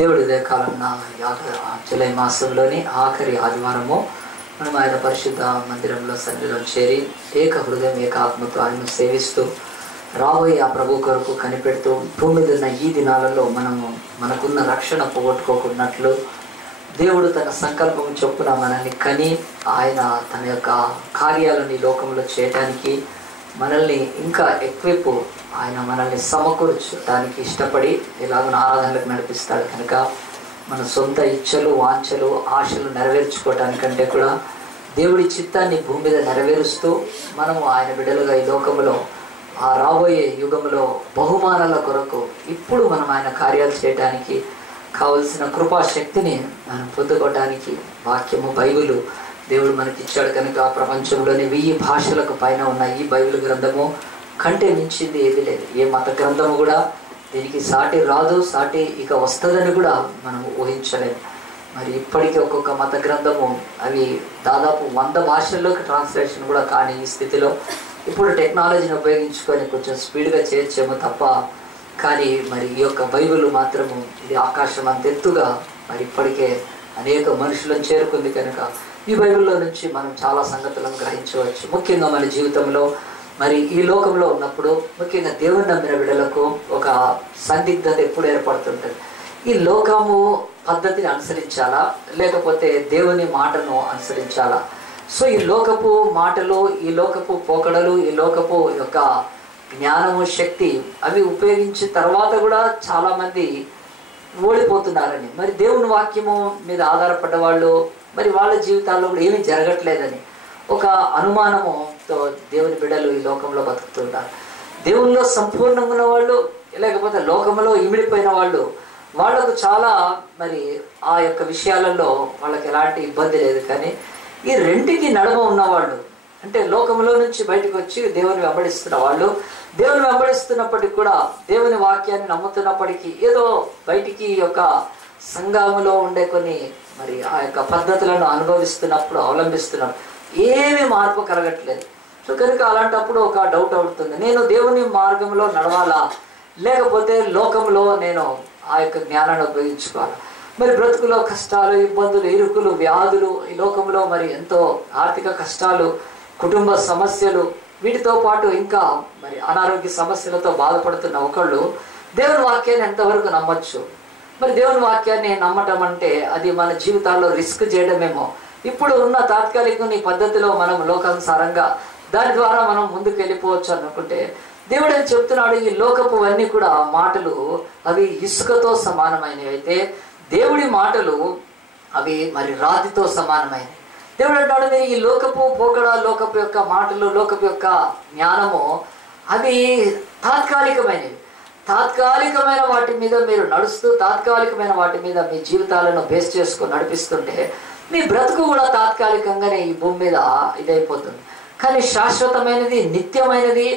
దేవుడి ఉదయకాలం జూలై మాసంలోని ఆఖరి ఆదివారము మనం ఆయన పరిశుద్ధ మందిరంలో సన్నిధిలో చేరి ఏక హృదయం ఏక ఆత్మతో ఆయన సేవిస్తూ రాబోయే ఆ ప్రభు కొరకు కనిపెడుతూ భూమి మీద ఉన్న ఈ దినాలలో మనకున్న రక్షణ పోగొట్టుకోకున్నట్లు దేవుడు తన సంకల్పం చొప్పున మనల్ని కని ఆయన తన యొక్క కార్యాలను ఈ లోకంలో చేయటానికి మనల్ని ఇంకా ఎక్కువైపు ఆయన మనల్ని సమకూర్చడానికి ఇష్టపడి ఎలాగో ఆరాధనలకు నడిపిస్తాడు కనుక మన సొంత ఇచ్చలు వాంఛలు ఆశలు నెరవేర్చుకోవటానికంటే కూడా దేవుడి చిత్తాన్ని భూమి మీద నెరవేరుస్తూ మనము ఆయన బిడ్డలుగా ఈ లోకంలో ఆ రాబోయే యుగంలో బహుమానాల కొరకు ఇప్పుడు మనం ఆయన కార్యాలు చేయడానికి కావలసిన కృపాశక్తిని మనం పొందుకోవటానికి వాక్యము బైబిలు దేవుడు మనకి ఇచ్చాడు కనుక ప్రపంచంలోని 1000 భాషలకు పైన ఉన్న ఈ బైబిల్ గ్రంథము కంటే మించింది ఏది లేదు. ఏ మత గ్రంథము కూడా దీనికి సాటి రాదు, సాటి ఇక వస్తుందని కూడా మనం ఊహించలేము. మరి ఇప్పటికీ ఒక్కొక్క మత గ్రంథము అవి దాదాపు 100 భాషల్లోకి ట్రాన్స్లేషన్ కూడా కాని ఈ స్థితిలో ఇప్పుడు టెక్నాలజీని ఉపయోగించుకొని కొంచెం స్పీడ్గా చేయొచ్చేమో తప్ప కానీ మరి ఈ యొక్క బైబిల్ మాత్రము ఇది ఆకాశం అంతెత్తుగా మరి ఇప్పటికే అనేక మనుషులను చేరుకుంది కనుక ఈ బైబిల్లో నుంచి మనం చాలా సంగతులను గ్రహించవచ్చు. ముఖ్యంగా మన జీవితంలో మరి ఈ లోకంలో ఉన్నప్పుడు ముఖ్యంగా దేవుని నమ్మిన బిడ్డలకు ఒక సందిగ్ధత ఎప్పుడు ఏర్పడుతుంటుంది. ఈ లోకము పద్ధతిని అనుసరించాలా లేకపోతే దేవుని మాటను అనుసరించాలా? సో ఈ లోకపు మాటలు, ఈ లోకపు పోకడలు, ఈ లోకపు యొక్క జ్ఞానము శక్తి అవి ఉపయోగించిన తర్వాత కూడా చాలామంది ఓడిపోతున్నారని, మరి దేవుని వాక్యము మీద ఆధారపడ్డ వాళ్ళు మరి వాళ్ళ జీవితాల్లో కూడా ఏమీ జరగట్లేదని ఒక అనుమానముతో దేవుని బిడ్డలు ఈ లోకంలో బతుకుతుంటారు. దేవుల్లో సంపూర్ణంగా ఉన్న వాళ్ళు లేకపోతే లోకంలో ఇమిడిపోయిన వాళ్ళు వాళ్లకు చాలా మరి ఆ యొక్క విషయాలలో వాళ్ళకి ఎలాంటి ఇబ్బంది లేదు. కానీ ఈ రెంటికి నడుమ ఉన్నవాళ్ళు అంటే లోకంలో నుంచి బయటకు వచ్చి దేవుని వెంబడిస్తున్న వాళ్ళు దేవుని వెంబడిస్తున్నప్పటికీ కూడా దేవుని వాక్యాన్ని నమ్ముతున్నప్పటికీ ఏదో బయటికి యొక్క సంఘములో ఉండే కొన్ని మరి ఆ యొక్క పద్ధతులను అనుభవిస్తున్నప్పుడు అవలంబిస్తున్నప్పుడు ఏమీ మార్పు కలగట్లేదు. సో కనుక అలాంటప్పుడు ఒక డౌట్ అవుతుంది, నేను దేవుని మార్గంలో నడవాలా లేకపోతే లోకంలో నేను ఆ యొక్క జ్ఞానాన్ని ఉపయోగించుకోవాలి? మరి బ్రతుకులో కష్టాలు, ఇబ్బందులు, ఇరుకులు, వ్యాధులు, ఈ లోకంలో మరి ఎంతో ఆర్థిక కష్టాలు, కుటుంబ సమస్యలు, వీటితో పాటు ఇంకా మరి అనారోగ్య సమస్యలతో బాధపడుతున్న ఒకళ్ళు దేవుని వాక్యాన్ని ఎంతవరకు నమ్మచ్చు? మరి దేవుని వాక్యాన్ని నమ్మటం అంటే అది మన జీవితాల్లో రిస్క్ చేయడమేమో. ఇప్పుడు ఉన్న తాత్కాలిక పద్ధతిలో మనం లోకానుసారంగా దాని ద్వారా మనం ముందుకు వెళ్ళిపోవచ్చు అనుకుంటే దేవుడు అని చెప్తున్నాడు, ఈ లోకపు అన్నీ కూడా మాటలు అవి ఇసుకతో సమానమైనవి అయితే దేవుడి మాటలు అవి మరి రాతితో సమానమైనవి. దేవుడు అంటాడు, మీరు ఈ లోకపు పోకడ, లోకపు యొక్క మాటలు, లోకపు యొక్క జ్ఞానము అవి తాత్కాలికమైనవి. తాత్కాలికమైన వాటి మీద మీరు నడుస్తూ తాత్కాలికమైన వాటి మీద మీ జీవితాలను బేస్ చేసుకొని నడిపిస్తుంటే మీ బ్రతుకు కూడా తాత్కాలికంగానే ఈ భూమి మీద ఇదైపోతుంది. కానీ శాశ్వతమైనది, నిత్యమైనది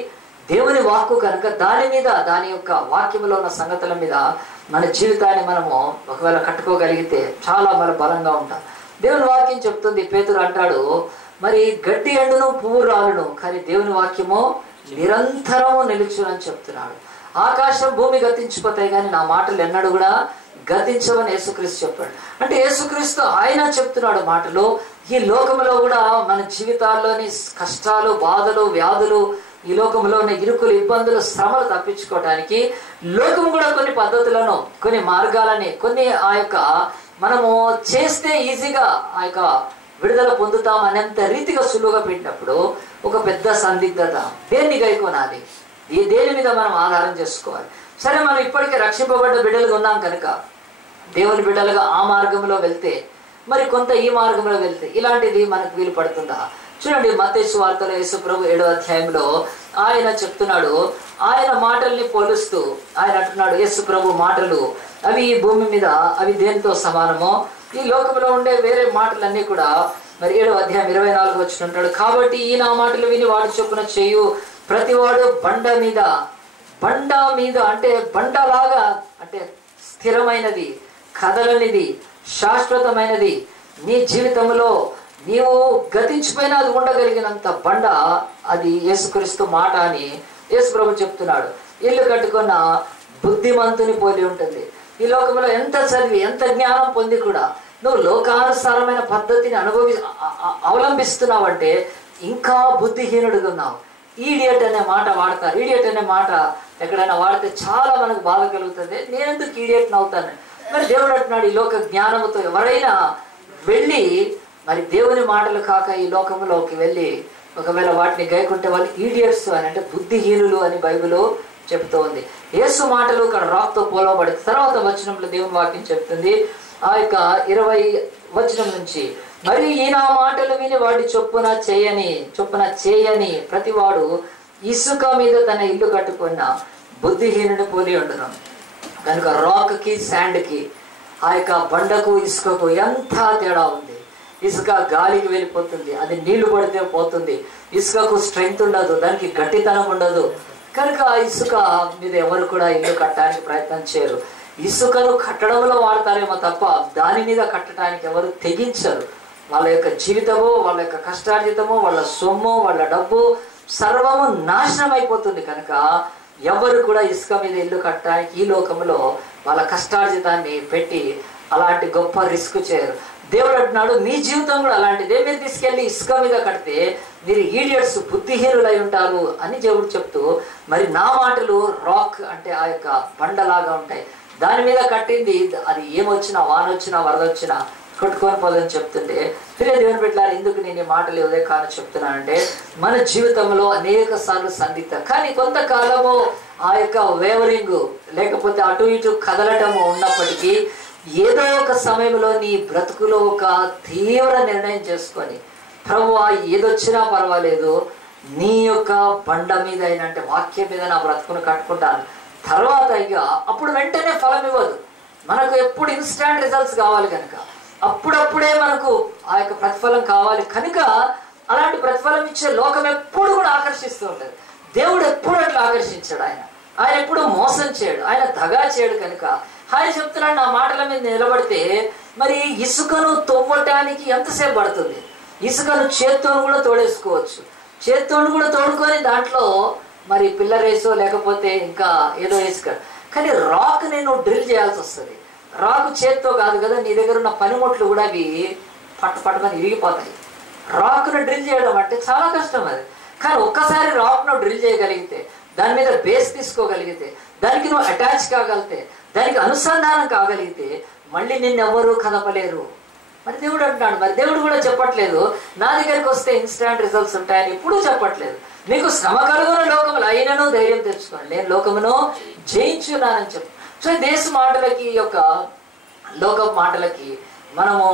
దేవుని వాక్కు కనుక దాని మీద, దాని యొక్క వాక్యంలో ఉన్న సంగతుల మీద మన జీవితాన్ని మనము ఒకవేళ కట్టుకోగలిగితే చాలా మన బలంగా ఉంటాం. దేవుని వాక్యం చెప్తుంది, పేతురు అంటాడు, మరి గడ్డి ఎండును పువ్వు రాలును కానీ దేవుని వాక్యము నిరంతరము నిలుచునని చెప్తున్నాడు. ఆకాశం భూమి గతించిపోతాయి కానీ నా మాటలు ఎన్నడూ కూడా గతించవని యేసుక్రీస్తు చెప్పాడు. అంటే యేసుక్రీస్తు ఆయన చెప్తున్నాడు మాటలు. ఈ లోకంలో కూడా మన జీవితాల్లోని కష్టాలు, బాధలు, వ్యాధులు, ఈ లోకంలో ఉన్న ఇరుకులు, ఇబ్బందులు, శ్రమలు తప్పించుకోవడానికి లోకం కూడా కొన్ని పద్ధతులను, కొన్ని మార్గాలని, కొన్ని ఆ యొక్క మనము చేస్తే ఈజీగా ఆ యొక్క విడుదల పొందుతాం అనేంత రీతిగా సులువుగా పెట్టినప్పుడు ఒక పెద్ద సందిగ్ధత. దేన్ని గైకొనాలి, దేని మీద మనం ఆధారం చేసుకోవాలి? సరే, మనం ఇప్పటికే రక్షింపబడ్డ బిడ్డలుగా ఉన్నాం కనుక దేవుని బిడ్డలుగా ఆ మార్గంలో వెళ్తే మరి కొంత ఈ మార్గంలో వెళ్తే ఇలాంటిది మనకు వీలు పడుతుందా? చూడండి, మత్తయి సువార్తలో యేసు ప్రభు 7వ అధ్యాయంలో ఆయన చెప్తున్నాడు, ఆయన మాటల్ని పోలుస్తూ ఆయన అంటున్నాడు, యేసు ప్రభు మాటలు అవి ఈ భూమి మీద అవి దేనితో సమానమో ఈ లోకంలో ఉండే వేరే మాటలన్నీ కూడా మరి 7వ అధ్యాయం 24 వచ్చిన ఉంటాడు, కాబట్టి ఈ నా మాటలు విని వాడు చొప్పున చేయు ప్రతివాడు బండ మీద అంటే బండలాగా అంటే స్థిరమైనది, కదలనిది, శాశ్వతమైనది, నీ జీవితంలో నీవు గతించిపోయినా అది ఉండగలిగినంత బండ అది యేసుక్రీస్తు మాట అని యేసు ప్రభు చెప్తున్నాడు. ఇల్లు కట్టుకున్న బుద్ధిమంతుని పోలి ఉంటుంది. ఈ లోకంలో ఎంత చదివి ఎంత జ్ఞానం పొంది కూడా నువ్వు లోకానుసారమైన పద్ధతిని అవలంబిస్తున్నావంటే ఇంకా బుద్ధిహీనుడిగా ఉన్నావు. ఈడియట్ అనే మాట వాడతారు. ఈడియట్ అనే మాట ఎక్కడైనా వాడితే చాలా మనకు బాధ కలుగుతుంది. నేనెందుకు ఈడియట్ని అవుతాను? మరి దేవుడు అంటున్నాడు, ఈ లోక జ్ఞానంతో ఎవరైనా వెళ్ళి మరి దేవుని మాటలు కాక ఈ లోకంలోకి వెళ్ళి ఒకవేళ వాటిని గైకుంటే వాళ్ళు ఈడియట్స్ అని, అంటే బుద్ధిహీనులు అని బైబిల్ చెప్తూ ఉంది. యేసు మాటలు ఇక్కడ రాక్తో పోలవబడి తర్వాత వచనంలో దేవుని వాక్యం చెప్తుంది. ఆ యొక్క 20 వచనం నుంచి, మరి ఈయన మాటలు విని వాడి చొప్పున చేయని ప్రతివాడు ఇసుక మీద తన ఇల్లు కట్టుకున్న బుద్ధిహీనుని పోలి ఉండును. కనుక రాక్కి శాండ్కి, ఆ యొక్క బండకు ఇసుకకు ఎంత తేడా ఉంది. ఇసుక గాలికి వెళ్ళిపోతుంది, అది నీళ్లు పడితే పోతుంది. ఇసుకకు స్ట్రెంగ్త్ ఉండదు, దానికి గట్టితనం ఉండదు. కనుక ఇసుక మీద ఎవరు కూడా ఇల్లు కట్టడానికి ప్రయత్నం చేయరు. ఇసుకను కట్టడంలో వాడతారేమో తప్ప దాని మీద కట్టడానికి ఎవరు తెగించరు. వాళ్ళ యొక్క జీవితము, వాళ్ళ యొక్క కష్టార్జితము, వాళ్ళ సొమ్ము, వాళ్ళ డబ్బు సర్వము నాశనం అయిపోతుంది. కనుక ఎవరు కూడా ఇసుక మీద ఇల్లు కట్టడానికి ఈ లోకంలో వాళ్ళ కష్టార్జితాన్ని పెట్టి అలాంటి గొప్ప రిస్క్ చేయరు. దేవుడు అంటున్నాడు, మీ జీవితం కూడా అలాంటిదే. మీరు తీసుకెళ్ళి ఇసుక మీద కడితే మీరు ఈడియట్స్, బుద్ధిహీనులు అయి ఉంటారు అని దేవుడు చెప్తూ, మరి నా మాటలు రాక్ అంటే ఆ యొక్క బండలాగా ఉంటాయి, దాని మీద కట్టింది అది ఏమొచ్చినా, వానొచ్చినా, వరదొచ్చినా కొట్టుకొని పోదని చెప్తుంటే, ప్రియ దేవుని బిడ్డలారా, ఎందుకు నేను ఈ మాటలు ఉదయకాలం చెప్తున్నానంటే, మన జీవితంలో అనేక సార్లు సందిగ్ధం, కానీ కొంతకాలము ఆ యొక్క వేవరింగ్ లేకపోతే అటు ఇటు కదలటము ఉన్నప్పటికీ ఏదో ఒక సమయంలో నీ బ్రతుకులో ఒక తీవ్ర నిర్ణయం చేసుకొని, ప్రభువా ఏదొచ్చినా పర్వాలేదు, నీ యొక్క బండ మీద అయినంటే వాక్యం మీద నా బ్రతుకును కట్టుకుంటాను. తర్వాత ఇక అప్పుడు వెంటనే ఫలం ఇవ్వదు. మనకు ఎప్పుడు ఇన్స్టాంట్ రిజల్ట్స్ కావాలి కనుక, అప్పుడప్పుడే మనకు ఆ యొక్క ప్రతిఫలం కావాలి కనుక, అలాంటి ప్రతిఫలం ఇచ్చే లోకం ఎప్పుడు కూడా ఆకర్షిస్తూ ఉంటుంది. దేవుడు ఎప్పుడు అట్లా ఆకర్షించాడు. ఆయన ఎప్పుడు మోసం చేయడు, ఆయన దగా చేయడు. కనుక ఆయన చెప్తున్నాడు, నా మాటల మీద నిలబడితే మరి ఇసుకను తవ్వటానికి ఎంతసేపు పడుతుంది? ఇసుకను చేత్తోను కూడా తోడేసుకోవచ్చు. చేత్తోను కూడా తోడుకొని దాంట్లో మరి పిల్లర్ వేసో లేకపోతే ఇంకా ఏదో ఇసుక. కానీ రాక్ నేను డ్రిల్ చేయాల్సి వస్తుంది. రాకు చేత్తో కాదు కదా, నీ దగ్గర ఉన్న పనిముట్లు కూడా అవి పట్టమని ఇరిగిపోతాయి. రాక్ను డ్రిల్ చేయడం అంటే చాలా కష్టం అది. కానీ ఒక్కసారి రాక్ను డ్రిల్ చేయగలిగితే, దాని మీద బేస్ తీసుకోగలిగితే, దానికి నువ్వు అటాచ్ కాగలిగితే, దానికి అనుసంధానం కాగలిగితే మళ్ళీ నిన్నెవ్వరూ కదపలేరు. మరి దేవుడు అంటున్నాడు, మరి దేవుడు కూడా చెప్పట్లేదు నా దగ్గరికి వస్తే ఇన్స్టాంట్ రిజల్ట్స్ ఉంటాయని, ఎప్పుడూ చెప్పట్లేదు. మీకు శ్రమ కలుగున లోకములు అయినను ధైర్యం తెచ్చుకోండి, నేను లోకమును జయించున్నానని చెప్పు. సో దేశ మాటలకి, యొక్క లోక మాటలకి మనము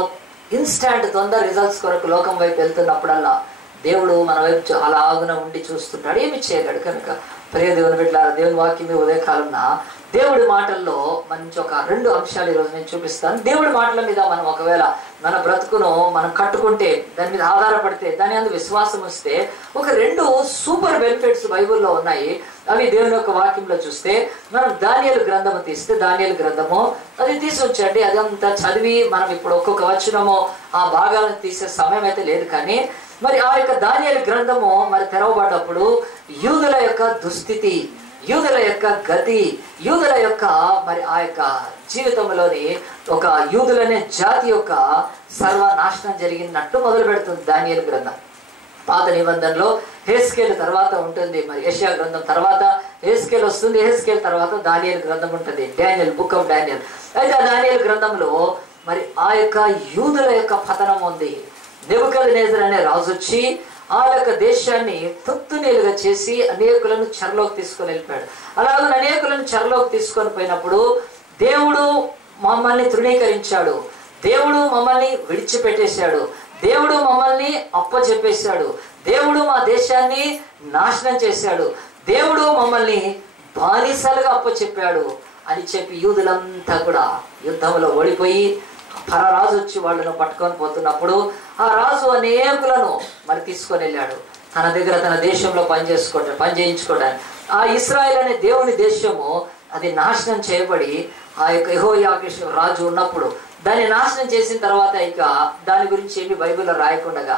ఇన్స్టాంట్ తొందర రిజల్ట్స్ కొరకు లోకం వైపు వెళ్తున్నప్పుడల్లా దేవుడు మన వైపు అలాగున ఉండి చూస్తుంటాడు, ఏమి చేయలేడు. కనుక ప్రియ దేవుని బిడ్డలారా, దేవుని వాక్యం ఉదయకాలంలో దేవుడి మాటల్లో మంచి ఒక 2 అంశాలు ఈరోజు నేను చూపిస్తాను. దేవుడి మాటల మీద మనం ఒకవేళ మన బ్రతుకును మనం కట్టుకుంటే, దాని మీద ఆధారపడితే, దాని అందు విశ్వాసం వస్తే ఒక 2 సూపర్ బెనిఫిట్స్ బైబుల్లో ఉన్నాయి. అవి దేవుని యొక్క వాక్యంలో చూస్తే, మనం దానియేలు గ్రంథము తీస్తే, దానియేలు గ్రంథము అది తీసి ఉంచండి. అదంతా చదివి మనం ఇప్పుడు ఒక్కొక్క వచనము ఆ భాగాలను తీసే సమయం అయితే లేదు. కానీ మరి ఆ యొక్క దానియేలు గ్రంథము మరి తెరవబడ్డప్పుడు యూదుల యొక్క దుస్థితి, యూదుల యొక్క గతి, యూదుల యొక్క మరి ఆ యొక్క జీవితంలోని ఒక యూదులనే జాతి యొక్క సర్వనాశనం జరిగినట్టు మొదలు పెడుతుంది దానియేలు గ్రంథం. పాత నిబంధనలో హెస్కేలు తర్వాత ఉంటుంది, మరి యెషయా గ్రంథం తర్వాత హెస్కేలు వస్తుంది, హెస్కేలు తర్వాత దానియేలు గ్రంథం ఉంటుంది, డానియల్, బుక్ ఆఫ్ డానియల్. అయితే ఆ దానియేలు గ్రంథంలో మరి ఆ యొక్క యూదుల యొక్క పతనం ఉంది. నెబుకద్నెజర్ అనే రాజు వచ్చి ఆ యొక్క దేశాన్ని తుత్తునీలుగా చేసి అనేకులను చెరలోకి తీసుకొని వెళ్ళిపోయాడు. అలాగే అనేకులను చెరలోకి తీసుకొని పోయినప్పుడు దేవుడు మమ్మల్ని తృణీకరించాడు, దేవుడు మమ్మల్ని విడిచిపెట్టేశాడు, దేవుడు మమ్మల్ని అప్పచెప్పేశాడు, దేవుడు మా దేశాన్ని నాశనం చేశాడు, దేవుడు మమ్మల్ని బానిసలుగా అప్పచెప్పాడు అని చెప్పి యూదులంతా కూడా యుద్ధంలో ఓడిపోయి పరరాజు వచ్చి వాళ్ళను పట్టుకొని పోతున్నప్పుడు ఆ రాజు అనేకులను మరి తీసుకొని వెళ్ళాడు తన దగ్గర, తన దేశంలో పని చేయించుకోవడానికి. ఆ ఇశ్రాయేల్ అనే దేవుని దేశము అది నాశనం చేయబడి ఆ యొక్క యెహోయాకీషు రాజు ఉన్నప్పుడు దాన్ని నాశనం చేసిన తర్వాత ఇక దాని గురించి ఏమి బైబిల్లో రాయకుండా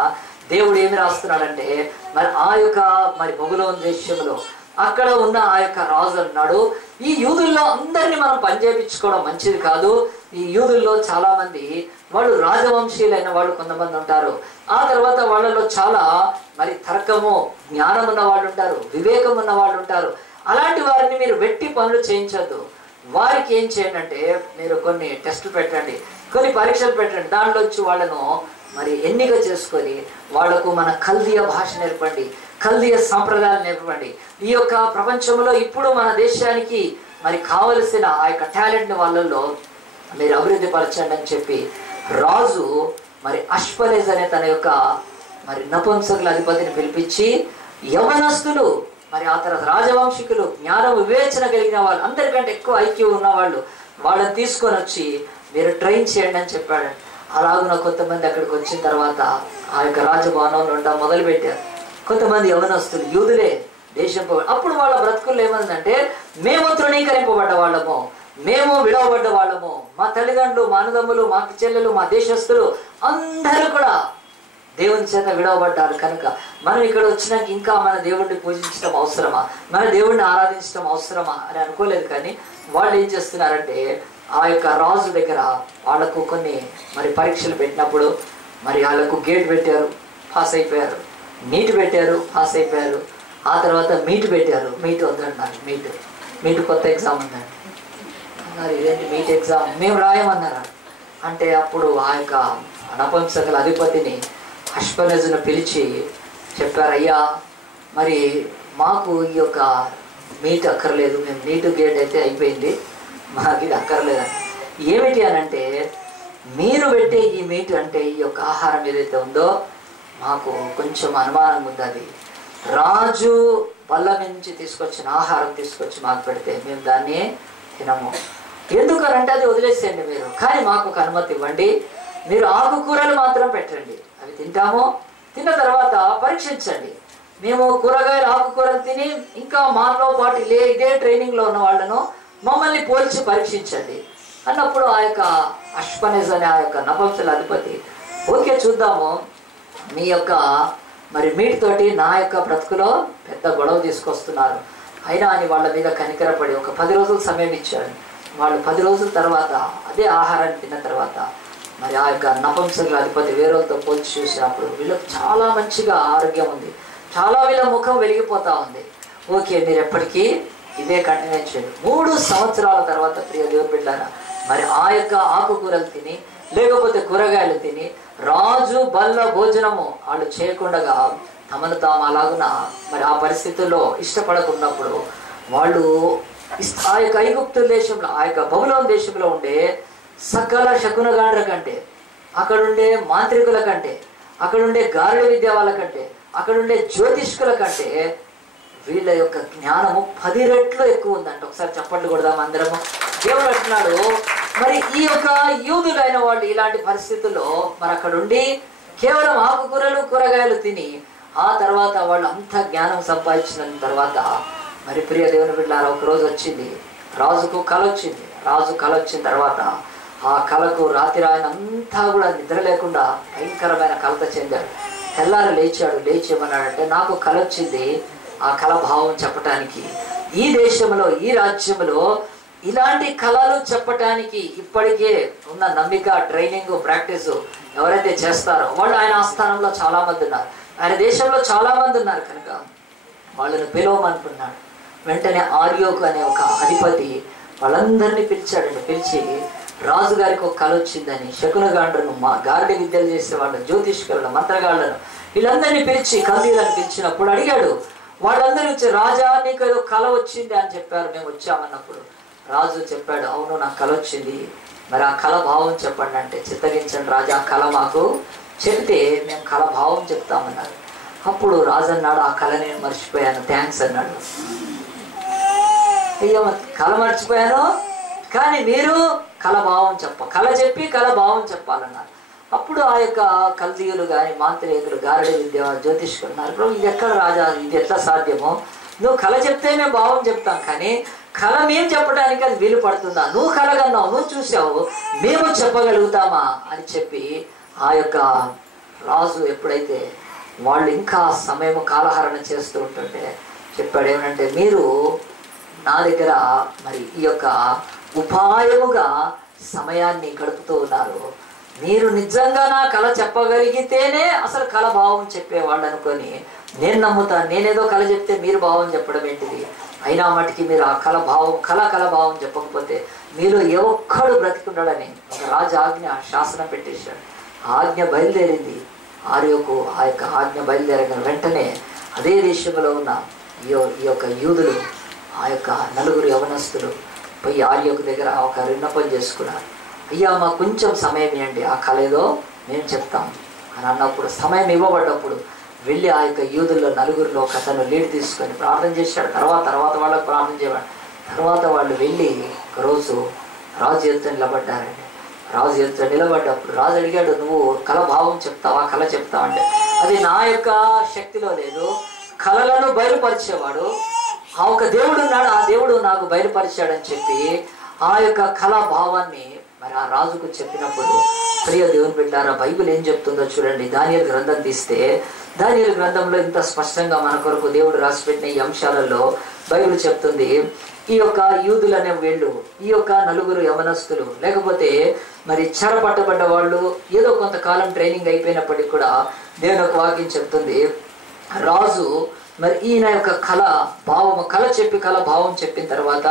దేవుడు ఏమి రాస్తున్నాడంటే, మరి ఆ యొక్క మరి బబులోను దేశంలో అక్కడ ఉన్న ఆ యొక్క రాజు అన్నాడు, ఈ యూదుల్లో అందరినీ మనం పనిచేయించుకోవడం మంచిది కాదు. ఈ యూదుల్లో చాలా మంది వాళ్ళు రాజవంశీయులైన వాళ్ళు కొంతమంది ఉంటారు. ఆ తర్వాత వాళ్ళలో చాలా మరి తర్కము జ్ఞానం ఉన్న వాళ్ళు ఉంటారు, వివేకం ఉన్న వాళ్ళు ఉంటారు. అలాంటి వారిని మీరు వెట్టి పనులు చేయించద్దు. వారికి ఏం చేయండి అంటే మీరు కొన్ని టెస్టులు పెట్టండి, కొన్ని పరీక్షలు పెట్టండి. దాంట్లోంచి వాళ్ళను మరి ఎన్నిక చేసుకొని వాళ్లకు మన కల్దీయ భాష నేర్పండి, కల్దీయ సాంప్రదాయాలు నేర్పండి. ఈ యొక్క ప్రపంచంలో ఇప్పుడు మన దేశానికి మరి కావలసిన ఆ యొక్క టాలెంట్ని వాళ్ళల్లో మీరు అభివృద్ధి పరచండి అని చెప్పి రాజు మరి అష్పనేజ్ అనే తన యొక్క మరి నపుంసకుల అధిపతిని పిలిపించి యవనస్తులు మరి ఆ తర్వాత రాజవంశికులు జ్ఞానం వివేచన కలిగిన వాళ్ళు అందరికంటే ఎక్కువ ఐక్యూ ఉన్నవాళ్ళు వాళ్ళని తీసుకొని వచ్చి మీరు ట్రైన్ చేయండి అని చెప్పాడు. అలాగున కొంతమంది అక్కడికి వచ్చిన తర్వాత ఆ యొక్క రాజభవనంలో ఉండడం మొదలుపెట్టారు. కొంతమంది యవనస్తులు యూదులే దేశం. అప్పుడు వాళ్ళ బ్రతుకుల్లో ఏమందంటే మేము తృణీకరింపబడ్డ వాళ్ళము, మేము విడవబడ్డ వాళ్ళము, మా తల్లిదండ్రులు, మా అన్నదమ్ములు, మా చెల్లెలు, మా దేశస్తులు అందరూ కూడా దేవుని చేత విడవబడ్డారు. కనుక మనం ఇక్కడ వచ్చినాక ఇంకా మన దేవుడిని పూజించడం అవసరమా, మన దేవుడిని ఆరాధించడం అవసరమా అని అనుకోలేదు. కానీ వాళ్ళు ఏం చేస్తున్నారంటే ఆ యొక్క రాజు దగ్గర వాళ్లకు కొన్ని మరి పరీక్షలు పెట్టినప్పుడు మరి వాళ్ళకు గేట్ పెట్టారు, పాస్ అయిపోయారు. నీట్ పెట్టారు, పాస్ అయిపోయారు. ఆ తర్వాత మీట్ పెట్టారు, మీట్ వద్దన్నారు. మీట్ కొత్త ఎగ్జామ్ ఉందండి అన్నారు. ఇదేంటి మీట్ ఎగ్జామ్, మేము రాయమన్నారు. అంటే అప్పుడు ఆ యొక్క నపుంసకుల అధిపతిని అష్పనజును పిలిచి చెప్పారు, అయ్యా మరి మాకు ఈ యొక్క మీట్ అక్కర్లేదు, మేము నీటు గేట్ అయితే అయిపోయింది, మాకు ఇది అక్కర్లేదని. ఏమిటి అని అంటే మీరు పెట్టే ఈ మీట్ అంటే ఈ యొక్క ఆహారం ఏదైతే ఉందో మాకు కొంచెం అనుమానంగా ఉంది. అది రాజు బల్ల నుంచి తీసుకొచ్చిన ఆహారం తీసుకొచ్చి మాకు పెడితే మేము దాన్ని తినము. ఎందుకనంటే అది వదిలేసేయండి మీరు, కానీ మాకు ఒక అనుమతి ఇవ్వండి. మీరు ఆకుకూరలు మాత్రం పెట్టండి, అవి తింటాము. తిన్న తర్వాత పరీక్షించండి. మేము కూరగాయలు ఆకుకూరలు తిని ఇంకా మాతో పాటు ఇదే ట్రైనింగ్లో ఉన్న వాళ్ళను మమ్మల్ని పోల్చి పరీక్షించండి అన్నప్పుడు ఆ యొక్క అష్పనేజ్ అనే ఆ యొక్క నపుంసకుల అధిపతి ఓకే చూద్దాము, మీ యొక్క మరి మీట్ తోటి నా యొక్క బ్రతుకులో పెద్ద గొడవ తీసుకొస్తున్నారు అయినా అని వాళ్ళ మీద కనికరపడి ఒక 10 రోజులు సమయం ఇచ్చాడు. వాళ్ళు 10 రోజుల తర్వాత అదే ఆహారాన్ని తిన్న తర్వాత మరి ఆ యొక్క నపుంసకుల అధిపతి వేరేతో పోల్చి చూసినప్పుడు వీళ్ళకి చాలా మంచిగా ఆరోగ్యం ఉంది, చాలా వీళ్ళ ముఖం వెలిగిపోతా ఉంది. ఓకే మీరు ఎప్పటికీ ఇదే కంటిన్యూ చేయండి. 3 సంవత్సరాల తర్వాత ప్రియ దేవుని బిడ్డారా మరి ఆ యొక్క ఆకుకూరలు తిని లేకపోతే కూరగాయలు తిని రాజు బల్ల భోజనము వాళ్ళు చేయకుండా తమను తాము అలాగున మరి ఆ పరిస్థితుల్లో ఇష్టపడకున్నప్పుడు వాళ్ళు ఆ యొక్క ఐగుప్తు దేశంలో ఆ యొక్క బబులోను దేశంలో ఉండే సకల శకునగాండ్ర కంటే, అక్కడుండే మాంత్రికుల కంటే, అక్కడుండే గారుడి విద్య వాళ్ళ కంటే, అక్కడుండే జ్యోతిష్కుల కంటే వీళ్ళ యొక్క జ్ఞానము 10 రెట్లు ఎక్కువ ఉందంట. ఒకసారి చప్పట్లు కొడదాం అందరము. దేవుడు అంటున్నాడు మరి ఈ యొక్క యూదులైన వాళ్ళు ఇలాంటి పరిస్థితుల్లో మరి అక్కడ ఉండి కేవలం ఆకుకూరలు కూరగాయలు తిని ఆ తర్వాత వాళ్ళు అంత జ్ఞానం సంపాదించిన తర్వాత మరి ప్రియ దేవుని బిడ్డలారా ఒక రోజు వచ్చింది, రాజుకు కల వచ్చింది. రాజు కల వచ్చిన తర్వాత ఆ కళకు రాత్రి ఆయన అంతా కూడా నిద్ర లేకుండా భయంకరమైన కలత చెందాడు. తెల్లారి లేచాడు. లేచి ఏమన్నాడంటే నాకు కల వచ్చింది, ఆ కళ భావం చెప్పటానికి ఈ దేశంలో ఈ రాజ్యంలో ఇలాంటి కళలు చెప్పటానికి ఇప్పటికే ఉన్న నమ్మిక ట్రైనింగ్ ప్రాక్టీస్ ఎవరైతే చేస్తారో వాళ్ళు ఆయన ఆస్థానంలో చాలా మంది ఉన్నారు, ఆయన దేశంలో చాలా మంది ఉన్నారు. కనుక వాళ్ళని పిలవమనుకున్నాడు. వెంటనే ఆర్యోకు అనే ఒక అధిపతి వాళ్ళందరినీ పిలిచాడండి. పిలిచి రాజుగారికి ఒక కళ వచ్చిందని శకునగాండ్రను గారడి విద్యలు చేసే వాళ్ళను జ్యోతిష్కులను మంత్రగాళ్లను వీళ్ళందరినీ పిలిచి కల్దీలను పిలిచినప్పుడు అడిగాడు. వాళ్ళందరూ వచ్చి రాజా నీకు ఏదో కళ వచ్చింది అని చెప్పారు, మేము వచ్చామన్నప్పుడు రాజు చెప్పాడు అవును నాకు కళ వచ్చింది, మరి ఆ కళ భావం చెప్పండి అంటే చిత్తగించండి రాజా ఆ కళ మాకు చెప్తే మేము కళ భావం చెప్తామన్నారు. అప్పుడు రాజు అన్నాడు ఆ కళ నేను మర్చిపోయాను, థ్యాంక్స్ అన్నాడు. అయ్యో కళ మర్చిపోయాను కానీ మీరు కళ భావం కళ చెప్పి కళ భావం చెప్పాలన్నారు. అప్పుడు ఆ యొక్క కల్దీయులు కానీ మాంత్రికులు గారడి విద్య జ్యోతిష్కులు అన్నారు ఇది ఎక్కడ రాజా, ఇది ఎట్లా సాధ్యమో, నువ్వు కళ చెప్తే మేము భావం చెప్తాం కానీ కళ మేము చెప్పడానికి అది వీలు పడుతుందా, నువ్వు కలగన్నావు నువ్వు చూసావు మేము చెప్పగలుగుతామా అని చెప్పి ఆ యొక్క రాజు ఎప్పుడైతే వాళ్ళు ఇంకా సమయం కాలహరణ చేస్తూ ఉంటుంటే చెప్పాడు. ఏమంటే మీరు నా దగ్గర మరి ఈ యొక్క ఉపాయముగా సమయాన్ని గడుపుతూ ఉన్నారు. మీరు నిజంగా నా కళ చెప్పగలిగితేనే అసలు కళ భావం చెప్పేవాళ్ళు అనుకొని నేను నమ్ముతాను. నేనేదో కళ చెప్తే మీరు భావం చెప్పడం ఏంటిది? అయినా మటుకి మీరు ఆ కళ భావం చెప్పకపోతే మీలో ఏ ఒక్కడు బ్రతికుండాలని ఒక రాజు ఆజ్ఞ శాసనం పెట్టేశాడు. ఆజ్ఞ బయలుదేరింది. ఆర్యోకు ఆ యొక్క ఆజ్ఞ బయలుదేరిన వెంటనే అదే దేశంలో ఉన్న ఈ యొక్క యూదులు, ఆ యొక్క 4 యవనస్తులు పోయి ఆర్యోకు దగ్గర ఒక విన్నపం చేసుకున్నారు. అయ్యా మాకు కొంచెం సమయం ఇవ్వండి, ఆ కళ ఏదో మేము చెప్తాం అని అన్నప్పుడు, సమయం ఇవ్వబడ్డప్పుడు వెళ్ళి ఆ యొక్క యూదుల్లో 4 ఒక అతను లీడ్ తీసుకొని ప్రార్థన చేశాడు. తర్వాత వాళ్ళకు ప్రార్థన చేయబడి తర్వాత వాళ్ళు వెళ్ళి ఒకరోజు రాజు ఎదుట నిలబడ్డారండి. రాజు ఎదుట నిలబడ్డప్పుడు రాజు అడిగాడు, నువ్వు కళ భావం చెప్తావా, కళ చెప్తావా అంటే, అది నా యొక్క శక్తిలో లేదు, కళలను బయలుపరిచేవాడు ఆ ఒక దేవుడు ఉన్నాడు, ఆ దేవుడు నాకు బయలుపరిచాడని చెప్పి ఆ యొక్క కళా భావాన్ని మరి ఆ రాజుకు చెప్పినప్పుడు, ప్రియ దేవుని బిడ్డలారా, బైబిల్ ఏం చెప్తుందో చూడండి. దానియేలు గ్రంథం తీస్తే దానియేలు గ్రంథంలో ఇంత స్పష్టంగా మన కొరకు దేవుడు రాసిపెట్టిన ఈ అంశాలలో బైబిల్ చెప్తుంది. ఈ యొక్క యూదులనే వీళ్ళు, ఈ యొక్క 4 యవనస్తులు, లేకపోతే మరి చెరపట్టబడ్డ వాళ్ళు, ఏదో కొంతకాలం ట్రైనింగ్ అయిపోయినప్పటికీ కూడా దేవుని యొక్క వాక్యం చెప్తుంది, రాజు మరి ఈయన యొక్క కళ చెప్పి కళ భావం చెప్పిన తర్వాత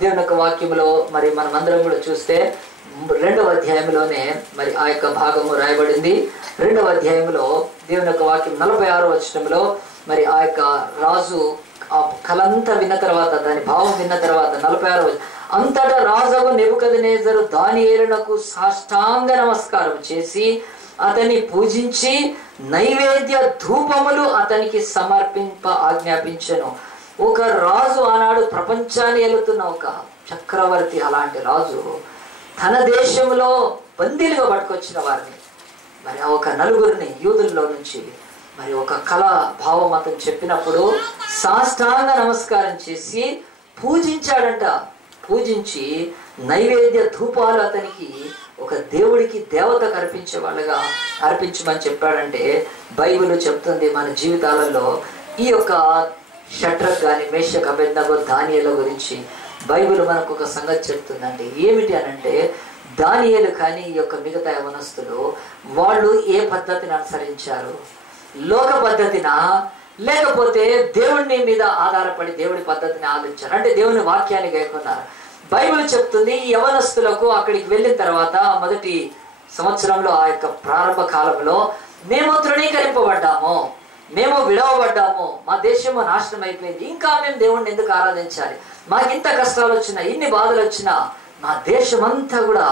దేవుని యొక్క వాక్యంలో మరి మనమందరం కూడా చూస్తే 2వ అధ్యాయంలోనే మరి ఆ యొక్క భాగము రాయబడింది. 2వ అధ్యాయంలో దేవుని యొక్క వాక్యం 46వ వచనంలో మరి ఆ యొక్క రాజు ఆ కళంతా విన్న తర్వాత, దాని భావం విన్న తర్వాత 46వ అంతటా రాజు నెబుకద్నెజరు దానియేలునకు సాష్టాంగ నమస్కారం చేసి అతన్ని పూజించి నైవేద్య ధూపములు అతనికి సమర్పింప ఆజ్ఞాపించెను. ఒక రాజు ఆనాడు ప్రపంచాన్ని ఏలుతున్న ఒక చక్రవర్తి, అలాంటి రాజు తన దేశంలో బందీలుగా పట్టుకొచ్చిన వారిని మరి ఆ ఒక 4 యూదుల్లో నుంచి మరి ఒక కళ భావం అతను చెప్పినప్పుడు సాష్టాంగ నమస్కారం చేసి పూజించాడంట. పూజించి నైవేద్య ధూపాలు అతనికి ఒక దేవుడికి దేవతకు అర్పించే వాళ్ళగా అర్పించమని చెప్పాడంటే బైబిల్ చెప్తుంది మన జీవితాలలో ఈ యొక్క షడ్రక్ కానీ, మేషక్, అబేద్నెగో, దానియేలు గురించి బైబిల్ మనకు ఒక సంగతి చెప్తుందండి. ఏమిటి అనంటే, దానియేలు కానీ ఈ యొక్క మిగతా యవనస్తులు వాళ్ళు ఏ పద్ధతిని అనుసరించారు? లోక పద్ధతినా, లేకపోతే దేవుని మీద ఆధారపడి దేవుడి పద్ధతిని ఆదరించారు? అంటే దేవుని వాక్యాన్ని గైకొన్నారు. బైబిల్ చెప్తుంది ఈ యవనస్తులకు అక్కడికి వెళ్ళిన తర్వాత మొదటి సంవత్సరంలో, ఆ యొక్క ప్రారంభ కాలంలో, మేము తృణీకరింపబడ్డాము, మేము విడవబడ్డాము, మా దేశము నాశనం అయిపోయింది, ఇంకా మేము దేవుణ్ణి ఎందుకు ఆరాధించాలి? మాకు ఇంత కష్టాలు వచ్చినా, ఇన్ని బాధలు వచ్చినా, మా దేశమంతా కూడా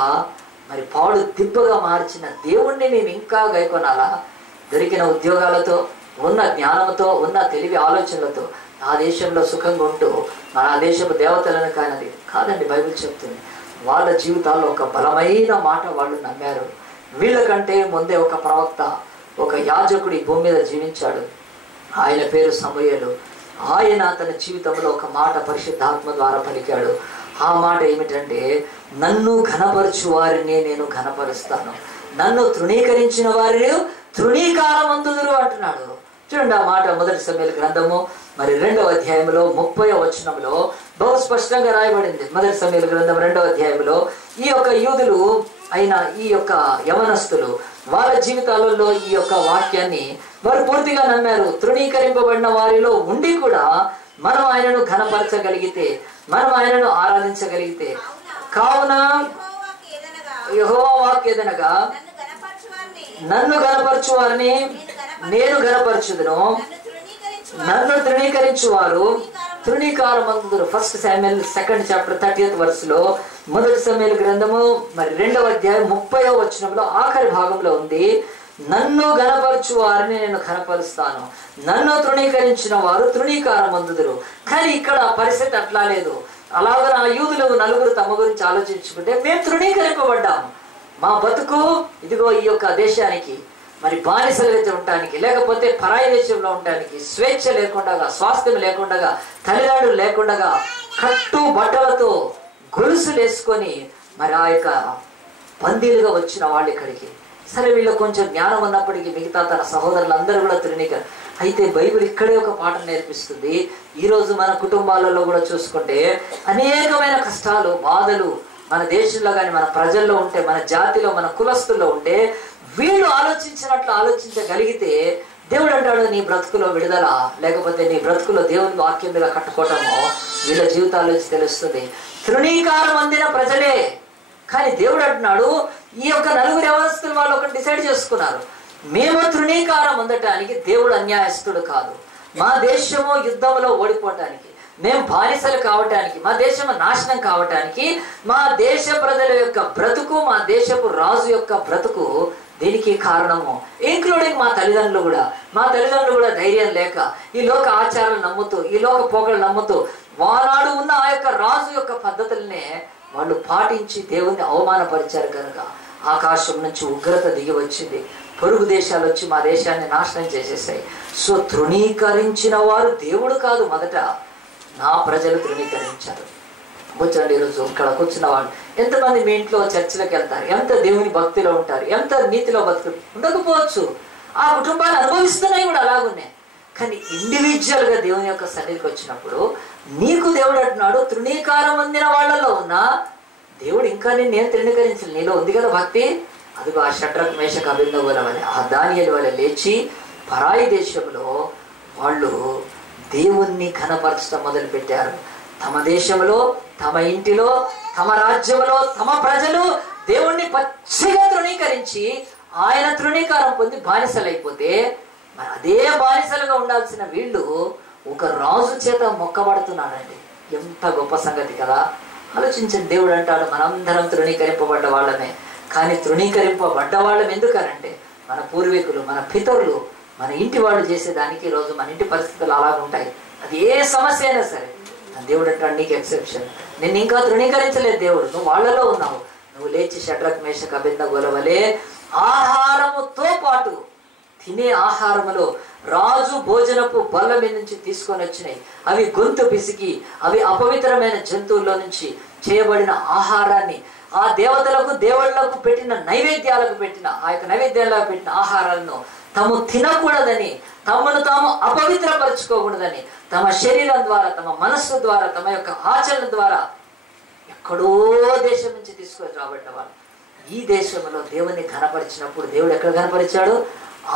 మరి పాడు దిబ్బగా మార్చిన దేవుణ్ణి మేము ఇంకా గైకొనాలా? దొరికిన ఉద్యోగాలతో, ఉన్న జ్ఞానంతో, ఉన్న తెలివి ఆలోచనలతో ఆ దేశంలో సుఖంగా ఉంటూ మన ఆ దేశపు దేవతలను కాదండి. బైబిల్ చెప్తుంది వాళ్ళ జీవితాల్లో ఒక బలమైన మాట వాళ్ళు నమ్మారు. వీళ్ళకంటే ముందే ఒక ప్రవక్త, ఒక యాజకుడి భూమి మీద జీవించాడు. ఆయన పేరు సమూయేలు. ఆయన తన జీవితంలో ఒక మాట పరిశుద్ధాత్మ ద్వారా పలికాడు. ఆ మాట ఏమిటంటే, నన్ను ఘనపరచు వారిని నేను ఘనపరుస్తాను, నన్ను తృణీకరించిన వారిని తృణీకారమందుదురు అంటున్నాడు. చూడండి ఆ మాట మొదటి సమూయేలు గ్రంథము మరి 2వ అధ్యాయంలో 30వ వచనంలో బహు స్పష్టంగా రాయబడింది. మొదటి సమూయేలు గ్రంథం 2వ అధ్యాయంలో ఈ యొక్క యూదులు అయిన ఈ యొక్క యవనస్తులు వాళ్ళ జీవితాలలో ఈ యొక్క వాక్యాన్ని వారు పూర్తిగా నమ్మారు. తృణీకరింపబడిన వారిలో ఉండి కూడా మనం ఆయనను ఘనపరచగలిగితే, మనం ఆయనను ఆరాధించగలిగితే, కావున యెహోవా వాక్యేదనగా నన్ను ఘనపరచు వారిని నేను ఘనపరచుదును, నన్ను తృణీకరించువారు తృణీకారమందుదురు. 1 Samuel 2nd chapter 30th verse లో మొదటి సమూయేలు గ్రంథము మరి 2వ అధ్యాయం 30వ వచనంలో ఆఖరి భాగంలో ఉంది, నన్ను ఘనపరచు వారిని నేను ఘనపరుస్తాను, నన్ను తృణీకరించిన వారు తృణీకారమందుదురు. కానీ ఇక్కడ పరిస్థితి అట్లా లేదు. అలాగే ఆ యూదులు 4 తమ గురించి ఆలోచించుకుంటే, మేము తృణీకరింపబడ్డాము, మా బతుకు ఇదిగో ఈ యొక్క దేశానికి మరి బానిసలుగా ఉండటానికి, లేకపోతే పరాయి దేశంలో ఉండటానికి, స్వేచ్ఛ లేకుండా, స్వాస్థ్యం లేకుండా, తల్లిదండ్రులు లేకుండా, కట్టు బట్టలతో గొలుసులు వేసుకొని మరి ఆ యొక్క బందీలుగా వచ్చిన వాళ్ళు ఇక్కడికి సరే వీళ్ళకి కొంచెం జ్ఞానం ఉన్నప్పటికీ మిగతా తన సహోదరులందరూ కూడా అయితే బైబిల్ ఇక్కడే ఒక పాఠం నేర్పిస్తుంది. ఈరోజు మన కుటుంబాలలో కూడా చూసుకుంటే అనేకమైన కష్టాలు, బాధలు మన దేశంలో కానీ మన ప్రజల్లో ఉంటే, మన జాతిలో, మన కులస్తుల్లో ఉంటే, వీళ్ళు ఆలోచించినట్లు ఆలోచించగలిగితే దేవుడు అంటాడు నీ బ్రతుకులో విడుదల, లేకపోతే నీ బ్రతుకులో దేవుని వాక్యం మీద కట్టుకోవటము వీళ్ళ జీవితాల్లో తెలుస్తుంది. తృణీకారం అందిన ప్రజలే. కానీ దేవుడు అంటున్నాడు ఈ యొక్క నలుగురు యవనస్తులు వాళ్ళు ఒకటి డిసైడ్ చేసుకున్నారు, మేము తృణీకారం పొందటానికి దేవుడు అన్యాయస్తుడు కాదు, మా దేశము యుద్ధంలో ఓడిపోవటానికి, మేము బానిసలు కావటానికి, మా దేశము నాశనం కావటానికి, మా దేశ ప్రజల యొక్క బ్రతుకు, మా దేశపు రాజు యొక్క బ్రతుకు దీనికి కారణము. ఇంక్లూడింగ్ మా తల్లిదండ్రులు కూడా ధైర్యం లేక ఈ లోక ఆచారాలు నమ్ముతూ, ఈ లోక పోకలు నమ్ముతూ, వానాడు ఉన్న ఆ యొక్క రాజు యొక్క పద్ధతులనే వాళ్ళు పాటించి దేవుణ్ణి అవమానపరిచారు కనుక ఆకాశం నుంచి ఉగ్రత దిగి వచ్చింది. పొరుగు దేశాలు వచ్చి మా దేశాన్ని నాశనం చేసేసాయి. సో తృణీకరించిన వారు దేవుడు కాదు, మొదట నా ప్రజలు తృణీకరించారు. కూర్చోండి, ఈరోజు ఇక్కడ కూర్చున్న వాళ్ళు ఎంతమంది మీ ఇంట్లో చర్చిలకు వెళ్తారు, ఎంత దేవుని భక్తిలో ఉంటారు, ఎంత నీతిలో బతుకు ఉండకపోవచ్చు, ఆ కుటుంబాలు అనుభవిస్తున్నాయి కూడా అలాగున్నాయి. కానీ ఇండివిజువల్గా దేవుని యొక్క సన్నిధికి వచ్చినప్పుడు నీకు దేవుడు అంటున్నాడు తృణీకారం పొందిన వాళ్ళలో ఉన్న దేవుడు ఇంకా నేను తృణీకరించను, నీలో ఉంది కదా భక్తి. అదిగో ఆ షడ్రక్ మేషక్ అబేద్నెగోల వలె, ఆ దానియేలు వలె లేచి పరాయి దేశంలో వాళ్ళు దేవుణ్ణి ఘనపరచడం మొదలు పెట్టారు. తమ దేశంలో, తమ ఇంటిలో, తమ రాజ్యంలో తమ ప్రజలు దేవుణ్ణి పచ్చిగా తృణీకరించి ఆయన తృణీకారం పొంది బానిసలైపోతే మరి అదే బానిసలుగా ఉండాల్సిన వీళ్ళు ఒక రాజు చేత మొక్కబడుతున్నాడండి. ఎంత గొప్ప సంగతి కదా. ఆలోచించండి. దేవుడు అంటాడు మనందరం తృణీకరింపబడ్డ వాళ్ళమే. కానీ తృణీకరింపబడ్డ వాళ్ళం ఎందుకనంటే మన పూర్వీకులు, మన పితరులు, మన ఇంటి వాళ్ళు చేసేదానికి ఈరోజు మన ఇంటి పరిస్థితులు అలాగ ఉంటాయి. అది ఏ సమస్య అయినా సరే దేవుడు అంటాడు నీకు ఎక్సెప్షన్, నిన్ను ఇంకా తృణీకరించలేదు దేవుడు, నువ్వు వాళ్ళలో ఉన్నావు. నువ్వు లేచి షడ్రక్ మేషక్ అబేద్నెగోల వలె ఆహారముతో పాటు తినే ఆహారములో రాజు భోజనపు బల్ల మీద నుంచి తీసుకొని వచ్చినాయి. అవి గొంతు పిసికి, అవి అపవిత్రమైన జంతువుల్లో నుంచి చేయబడిన ఆహారాన్ని, ఆ దేవతలకు దేవుళ్లకు పెట్టిన నైవేద్యాలకు పెట్టిన ఆ యొక్క నైవేద్యాలకు పెట్టిన ఆహారాలను తాము తినకూడదని, తమను తాము అపవిత్రపరచుకోకూడదని, తమ శరీరం ద్వారా, తమ మనస్సు ద్వారా, తమ యొక్క ఆచరణ ద్వారా ఎక్కడో దేశం నుంచి తీసుకొని రాబడ్డ వాళ్ళు ఈ దేశంలో దేవుని ఘనపరిచినప్పుడు దేవుడు ఎక్కడ ఘనపరిచాడు?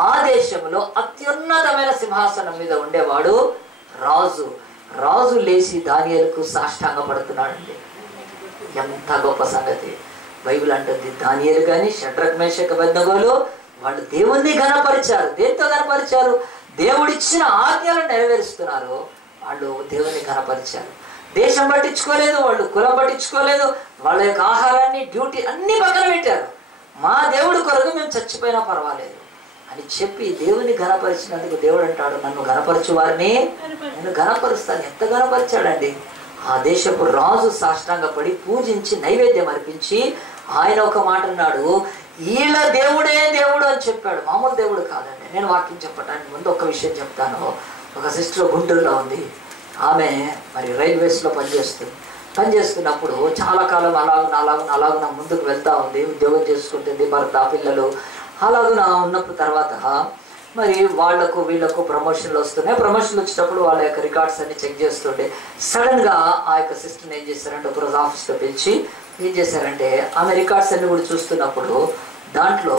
ఆ దేశంలో అత్యున్నతమైన సింహాసనం మీద ఉండేవాడు రాజు. రాజు లేచి దానియేలుకు సాష్టాంగ పడుతున్నాడండి. ఎంత గొప్ప సంగతి. బైబిల్ అంటుంది దానియేలు కానీ షడ్రక్ మేషక్ అబేద్నెగోలు వాళ్ళు దేవుణ్ణి ఘనపరిచారు. దేంతో ఘనపరిచారు? దేవుడిచ్చిన ఆజ్ఞలను నెరవేరుస్తున్నారు. వాళ్ళు దేవుని ఘనపరిచారు. దేశం పట్టించుకోలేదు, వాళ్ళు కులం పట్టించుకోలేదు, వాళ్ళ యొక్క ఆహారాన్ని, డ్యూటీ అన్ని పక్కన పెట్టారు. మా దేవుడి కొరకు మేము చచ్చిపోయినా పర్వాలేదు అని చెప్పి దేవుని ఘనపరిచినందుకు దేవుడు అంటాడు నన్ను ఘనపరచు వారిని నేను ఘనపరుస్తాను. ఎంత ఘనపరిచాడండి. ఆ దేశపు రాజు సాష్టాంగపడి పూజించి నైవేద్యం అర్పించి ఆయన ఒక మాట అన్నాడు, వీళ్ళ దేవుడే దేవుడు అని చెప్పాడు. మామూలు దేవుడు కాదండి. నేను వాక్యం చెప్పడానికి ముందు ఒక విషయం చెప్తాను. ఒక సిస్టర్ గుంటూరులో ఉంది. ఆమె మరి రైల్వేస్లో పనిచేస్తున్నప్పుడు చాలా కాలం అలాగున ముందుకు వెళ్తూ ఉంది. ఉద్యోగం చేసుకుంటుంది, భర్త, పిల్లలు అలాగున ఉన్నప్పుడు తర్వాత మరి వాళ్లకు వీళ్లకు ప్రమోషన్లు వస్తున్నాయి. ప్రమోషన్లు వచ్చినప్పుడు వాళ్ళ యొక్క రికార్డ్స్ అన్ని చెక్ చేస్తుండే సడన్గా ఆ యొక్క సిస్టర్ని ఏం చేశారంటే ఒకరోజు ఆఫీస్లో పిలిచి ఏం చేశారంటే ఆమె రికార్డ్స్ అన్ని కూడా చూస్తున్నప్పుడు దాంట్లో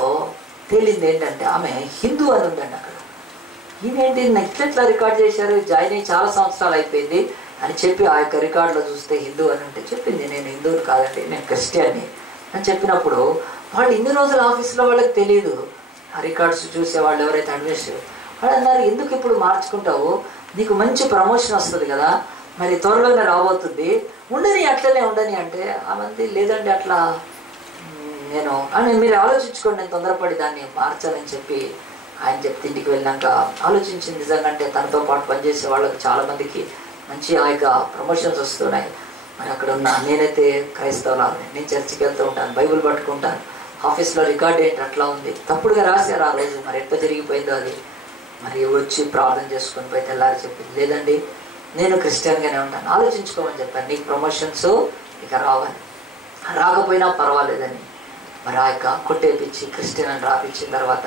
తేలింది ఏంటంటే ఆమె హిందూ అని ఉందండి. అక్కడ ఈయనేంటి ఎట్లా రికార్డ్ చేశారు, జాయిన్ అయ్యి చాలా సంవత్సరాలు అయిపోయింది అని చెప్పి ఆ యొక్క రికార్డులో చూస్తే హిందూ అని ఉంటే చెప్పింది నేను హిందువుని కాదండి, నేను క్రిస్టియన్ని అని చెప్పినప్పుడు వాళ్ళు ఇన్ని రోజులు ఆఫీస్లో వాళ్ళకి తెలియదు. ఆ రికార్డ్స్ చూసే వాళ్ళు ఎవరైతే అడ్మినిస్ట్రేటర్ వాళ్ళు అన్నారు ఎందుకు ఇప్పుడు మార్చుకుంటావు, నీకు మంచి ప్రమోషన్ వస్తుంది కదా, మరి త్వరలోనే రాబోతుంది, ఉండని అట్లనే ఉండని అంటే ఆమె లేదండి అట్లా నేను అని మీరు ఆలోచించుకోండి, నేను తొందరపడి దాన్ని మార్చాలని చెప్పి ఆయన చెప్తే ఇంటికి వెళ్ళాక ఆలోచించింది. నిజంగా అంటే తనతో పాటు పనిచేసే వాళ్ళకి చాలామందికి మంచి ఆ యొక్క ప్రమోషన్స్ వస్తున్నాయి. మరి అక్కడ ఉన్న నేనైతే క్రైస్తవురాలని, నేను చర్చికి వెళ్తూ ఉంటాను, బైబిల్ పట్టుకుంటాను. ఆఫీస్లో రికార్డ్ ఏంటి అట్లా ఉంది, తప్పుడుగా రాశారు ఆ రోజు, మరి ఎట్లా జరిగిపోయిందో అది. మరి వచ్చి ప్రార్థన చేసుకొని పోయి తెల్లారి చెప్పింది లేదండి నేను క్రిస్టియన్గానే ఉంటాను, ఆలోచించుకోమని చెప్పాను, నీకు ప్రమోషన్స్ ఇక రావాలి, రాకపోయినా పర్వాలేదని. మరి ఆ యొక్క కొట్టేపించి క్రిస్టియన్ అని రాపించిన తర్వాత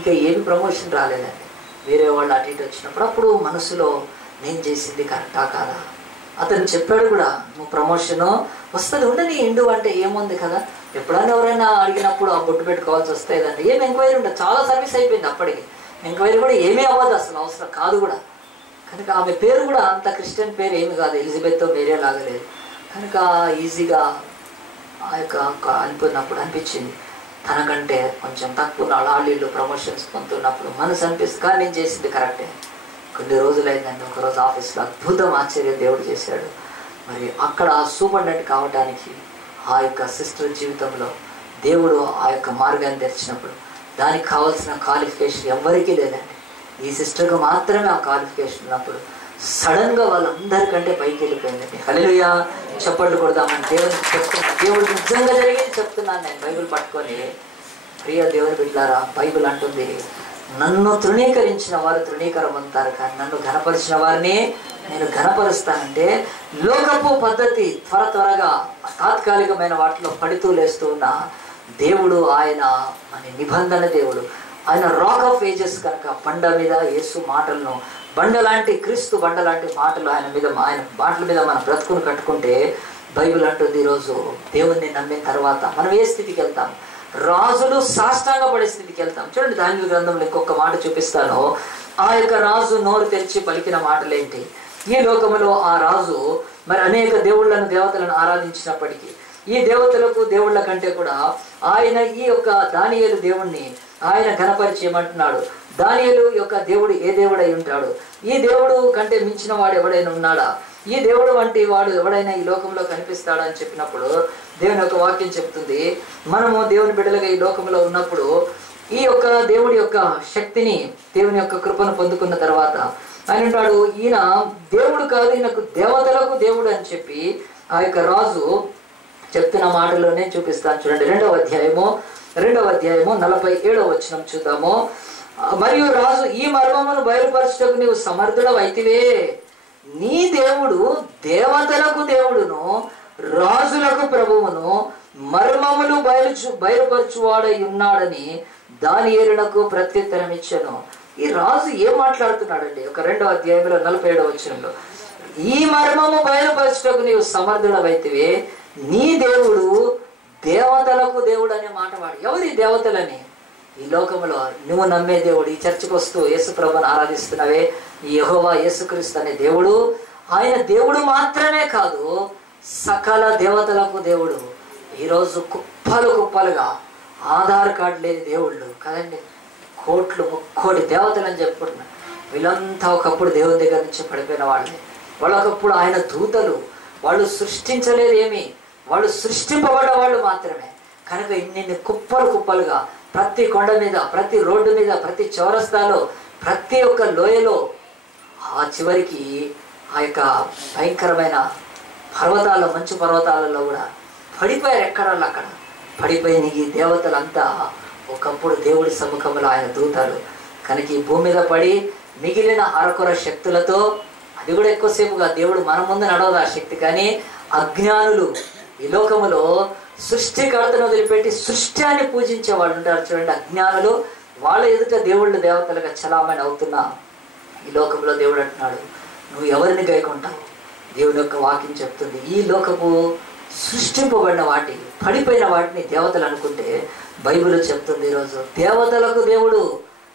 ఇక ఏమి ప్రమోషన్ రాలేదండి. వేరే వాళ్ళు అటు ఇటు వచ్చినప్పుడు అప్పుడు మనసులో నేను చేసింది కరెక్టా కాదా. అతను చెప్పాడు కూడా, నువ్వు ప్రమోషను వస్తుంది ఉండని ఇండు అంటే ఏముంది కదా, ఎప్పుడైనా ఎవరైనా అడిగినప్పుడు ఆ బొట్టు పెట్టుకోవాల్సి వస్తాయిదండి. ఏం ఎంక్వైరీ ఉండదు, చాలా సర్వీస్ అయిపోయింది అప్పటికి. ఎంక్వైరీ కూడా ఏమీ అవ్వదు, అసలు అవసరం కాదు కూడా. కనుక ఆమె పేరు కూడా అంత క్రిస్టియన్ పేరు ఏమి కాదు, ఎలిజబెత్ మేరే లాగలేదు. కనుక ఈజీగా ఆ యొక్క అనుకున్నప్పుడు అనిపించింది తనకంటే కొంచెం తక్కువ వాళ్ళు ప్రమోషన్స్ పొందుతున్నప్పుడు మనసు అనిపిస్తుంది. కానీ నేను చేసింది కరెక్టే. కొన్ని రోజులైందండి, ఒకరోజు ఆఫీస్లో అద్భుతం ఆశ్చర్యం దేవుడు చేశాడు. మరి అక్కడ సూపరింటెండెంట్ కావడానికి ఆ యొక్క సిస్టర్ జీవితంలో దేవుడు ఆ యొక్క మార్గాన్ని తెరిచినప్పుడు దానికి కావాల్సిన క్వాలిఫికేషన్ ఎవరికీ లేదండి. ఈ సిస్టర్కి మాత్రమే ఆ క్వాలిఫికేషన్ ఉన్నప్పుడు సడన్గా వాళ్ళందరికంటే పైకి వెళ్ళిపోయిందండి. హల్లెలూయా, చప్పట్లు కొడదామని దేవుడికి చెప్తున్నా. దేవుడు నిజంగా జరిగేది చెప్తున్నాను నేను బైబిల్ పట్టుకొని. ప్రియ దేవుని బిడ్డలారా, బైబిల్ అంటుంది, నన్ను తృణీకరించిన వారు తృణీకరం అంటారు, కానీ నన్ను ఘనపరిచిన వారిని నేను ఘనపరుస్తానంటే లోకపు పద్ధతి త్వరగా తాత్కాలికమైన వాటిలో పడుతూ లేస్తూ ఉన్న దేవుడు ఆయన మన నిబంధన దేవుడు. ఆయన రాక్ ఆఫ్ ఏజెస్ కనుక బండ మీద యేసు మాటలను, బండ లాంటి క్రీస్తు బండ లాంటి మాటలు ఆయన మాటల మీద మన బ్రతుకును కట్టుకుంటే బైబిల్ అంటుంది ఈరోజు దేవుణ్ణి నమ్మిన తర్వాత మనం ఏ స్థితికి వెళ్తాం? రాజులు సాష్టాంగ పడే స్థితికి వెళ్తాం. చూడండి, దానియేలు గ్రంథంలో ఇంకొక మాట చూపిస్తాను. ఆ యొక్క రాజు నోరు తెరిచి పలికిన మాటలేంటి? ఈ లోకములో ఆ రాజు మరి అనేక దేవుళ్లను దేవతలను ఆరాధించినప్పటికీ ఈ దేవతలకు దేవుళ్ళ కంటే కూడా ఆయన ఈ యొక్క దానియేలు దేవుణ్ణి ఆయన ఘనపరిచేయమంటున్నాడు. దానియేలు యొక్క దేవుడు ఏ దేవుడై ఉంటాడు? ఈ దేవుడు కంటే మించిన వాడు ఎవడైనా ఉన్నాడా? ఈ దేవుడు వంటి వాడు ఎవడైనా ఈ లోకంలో కనిపిస్తాడా అని చెప్పినప్పుడు దేవుని యొక్క వాక్యం చెప్తుంది, మనము దేవుని బిడ్డలుగా ఈ లోకంలో ఉన్నప్పుడు ఈ యొక్క దేవుడి యొక్క శక్తిని, దేవుని యొక్క కృపను పొందుకున్న తర్వాత ఆయన అంటాడు, ఈయన దేవుడు కాదు, ఈయనకు దేవతలకు దేవుడు అని చెప్పి ఆ యొక్క రాజు చెప్తున్న మాటలోనే చూపిస్తాను. చూడండి, 2వ అధ్యాయము 47వ వచనం చూద్దాము. మరియు రాజు, ఈ మర్మమును బయలుపరచుటకు నీవు సమర్థుడవైతివే. నీ దేవుడు దేవతలకు దేవుడును రాజులకు ప్రభువును మర్మములు బయలుపరచువాడై ఉన్నాడని దానియేలునకు ప్రత్యుత్తరం ఇచ్చాను. ఈ రాజు ఏం మాట్లాడుతున్నాడండి? ఒక 2వ అధ్యాయంలో 47వ వచనంలో, ఈ మర్మము బయలుపరచుటకు నీవు సమర్థుడవైతివే, నీ దేవుడు దేవతలకు దేవుడు అనే మాట వాడు. ఎవరి దేవతలని? ఈ లోకంలో నువ్వు నమ్మే దేవుడు. ఈ చర్చకు వస్తూ యేసు ప్రభుని ఆరాధిస్తున్నవే, ఈ యెహోవా యేసుక్రీస్తు అనే దేవుడు ఆయన దేవుడు మాత్రమే కాదు, సకల దేవతలకు దేవుడు. ఈరోజు కుప్పలుగా ఆధార్ కార్డు లేని దేవుళ్ళు కదండి, ముక్కోటి దేవతలు అని చెప్పుకుంటున్నారు. వీళ్ళంతా ఒకప్పుడు దేవుని దగ్గర నుంచి పడిపోయిన వాళ్ళే. వాళ్ళకప్పుడు ఆయన దూతలు. వాళ్ళు సృష్టించలేదు ఏమి, వాళ్ళు సృష్టింపబడ్డ వాళ్ళు మాత్రమే. కనుక ఇన్ని కుప్పలుగా ప్రతి కొండ మీద, ప్రతి రోడ్డు మీద, ప్రతి చౌరస్తాలో, ప్రతి ఒక్క లోయలో, ఆ చివరికి ఆ యొక్క భయంకరమైన పర్వతాల, మంచు పర్వతాలలో కూడా పడిపోయారు. ఎక్కడోళ్ళు అక్కడ పడిపోయిన ఈ దేవతలంతా ఒకప్పుడు దేవుడి సముఖంలో ఆయన దూతలు. కనుక ఈ భూమి మీద పడి మిగిలిన అరకొర శక్తులతో, అది కూడా ఎక్కువసేపుగా దేవుడు మన ముందు నడవదు ఆ శక్తి. కానీ అజ్ఞానులు ఈ లోకములో సృష్టికర్తను వదిలిపెట్టి సృష్టిని పూజించే వాళ్ళు ఉంటారు చూడండి, అజ్ఞానులు. వాళ్ళ ఎదుట దేవుళ్ళు దేవతలుగా చలామణి అవుతున్నా ఈ లోకంలో దేవుడు అంటున్నాడు, నువ్వు ఎవరిని గైకుంటావు? దేవుని యొక్క వాక్యం చెప్తుంది, ఈ లోకపు సృష్టింపబడిన వాటి, పడిపోయిన వాటిని దేవతలు అనుకుంటే బైబిల్ చెప్తుంది ఈరోజు దేవతలకు దేవుడు.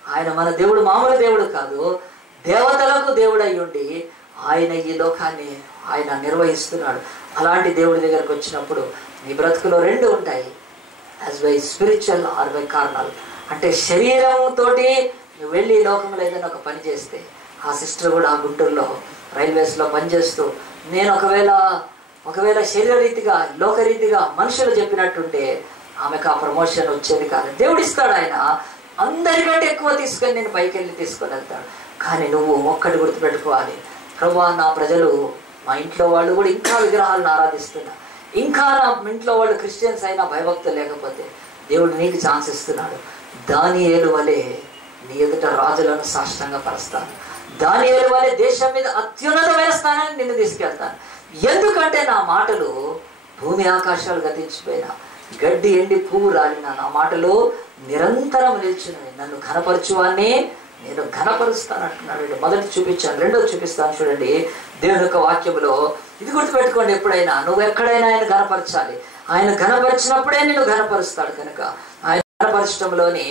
ఆయన మన దేవుడు మామూలు దేవుడు కాదు, దేవతలకు దేవుడు అయి ఉండి ఆయన ఈ లోకాన్ని ఆయన నిర్వహిస్తున్నాడు. అలాంటి దేవుడి దగ్గరకు వచ్చినప్పుడు నీ బ్రతుకులో 2 ఉంటాయి, as by spiritual or by carnal. అంటే శరీరంతో నువ్వు వెళ్ళి ఈ లోకంలో ఏదైనా ఒక పని చేస్తే, ఆ సిస్టర్ కూడా ఆ గుంటూరులో రైల్వేస్లో పనిచేస్తూ, నేను ఒకవేళ శరీరరీతిగా, లోకరీతిగా మనుషులు చెప్పినట్టుంటే ఆమెకు ఆ ప్రమోషన్ వచ్చేది కాదు. దేవుడు ఇస్తాడు, ఆయన అందరికంటే ఎక్కువ తీసుకొని నేను పైకి వెళ్ళి తీసుకొని వెళ్తాడు. కానీ నువ్వు ఒక్కటి గుర్తుపెట్టుకోవాలి, ప్రభువా నా ప్రజలు, మా ఇంట్లో వాళ్ళు కూడా ఇంకా విగ్రహాలను ఆరాధిస్తున్నారు, ఇంకా నా ఇంట్లో వాళ్ళు క్రిస్టియన్స్ అయినా భయభక్తులు లేకపోతే దేవుడు నీకు ఛాన్స్ ఇస్తున్నాడు. దానియేలు వలె నీ ఎదుట రాజులను సాష్టాంగ పరుస్తాను, దానియేలు వలె దేశం మీద అత్యున్నతమైన స్థానాన్ని నిన్ను తీసుకెళ్తాను. ఎందుకంటే నా మాటలు భూమి ఆకాశాలు గతించిపోయినా గడ్డి ఎండి పువ్వు రాలిన నా మాటలు నిరంతరం నిలిచినవి, నన్ను ఘనపరచువాన్ని నేను ఘనపరుస్తానంటున్నాడు. మొదటి చూపించాను, రెండోది చూపిస్తాను చూడండి. దేవుని యొక్క వాక్యంలో ఇది గుర్తుపెట్టుకోండి, ఎప్పుడైనా నువ్వు ఎక్కడైనా ఆయన ఘనపరచాలి. ఆయన ఘనపరిచినప్పుడే నిన్ను ఘనపరుస్తాడు. కనుక ఆయన ఘనపరచడంలోని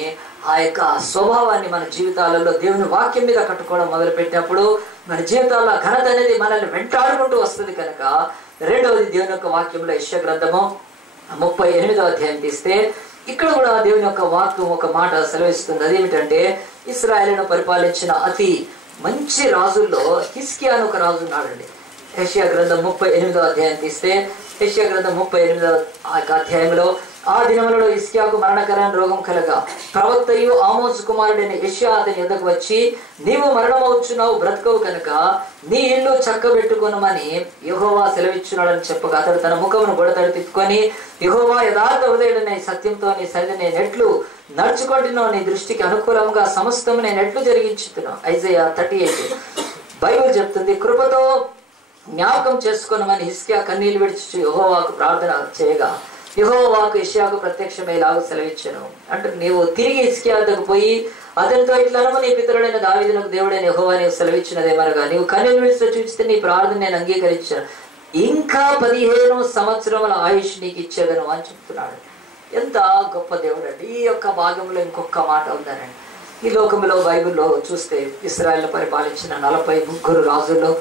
ఆ యొక్క స్వభావాన్ని మన జీవితాలలో దేవుని వాక్యం మీద కట్టుకోవడం మొదలు పెట్టినప్పుడు మన జీవితాల్లో ఘనత అనేది మనల్ని వెంటాడుకుంటూ వస్తుంది. కనుక రెండవది దేవుని యొక్క వాక్యంలో యెషయా గ్రంథము 38వ అధ్యాయం తీస్తే ఇక్కడ కూడా దేవుని యొక్క వాక్యం ఒక మాట సెలవిస్తుంది. అదేమిటంటే, ఇశ్రాయేలును పరిపాలించిన అతి మంచి రాజుల్లో హిజ్కియా అని ఒక రాజు ఉన్నాడండి. యెషయా గ్రంథం 38వ అధ్యాయం తీస్తే యెషయా గ్రంథం 38వ అధ్యాయంలో, ఆ దినములలో హిజ్కియాకు మరణకరమైన రోగం కలగా ప్రవక్తయు ఆమోజు కుమారుడైన యెషయా అతని యొద్దకు వచ్చి, నీవు మరణమవుచున్నావు, బ్రతకవు కనుక నీ ఇల్లు చక్కబెట్టుకొనమని యెహోవా సెలవిచ్చున్నాడని చెప్పగా, అతడు తన ముఖమును గొడతడి తిప్పుకొని, యెహోవా యథార్థ హృదయుడైన సత్యంతో నీ సరిది నేను ఎట్లు నడుచుకుంటున్నావు, నీ దృష్టికి అనుకూలంగా సమస్తము నేను ఎట్లు జరిగించుతున్నావు. ఐజయా 38 బైబిల్ చెప్తుంది, కృపతో జ్ఞాపకం చేసుకొనమని హిజ్కియా కన్నీళ్లు విడిచి యెహోవాకు ప్రార్థన చేయగా, యెహోవాకు యెషయాకు ప్రత్యక్షమయ్యేలాగా సెలవిచ్చాను. అంటే నీవు తిరిగి హిజ్కియా వద్దకు పోయి అతనితో ఇట్లను, నీ పితరుడైన దావీదునకు దేవుడైన యెహోవా నీవు సెలవిచ్చినదేమనగా, నీవు కన్నీళ్లు విడిచి చూస్తే నీ ప్రార్థన నేను అంగీకరించాను, ఇంకా 15 సంవత్సరముల ఆయుష్ నీకు ఇచ్చేదను అని చెప్తున్నాడు. ఎంత గొప్ప దేవుడు అండి. ఈ యొక్క భాగంలో ఇంకొక మాట ఉందనండి. ఈ లోకంలో బైబిల్లో చూస్తే ఇశ్రాయేలు పరిపాలించిన 43 రాజుల్లో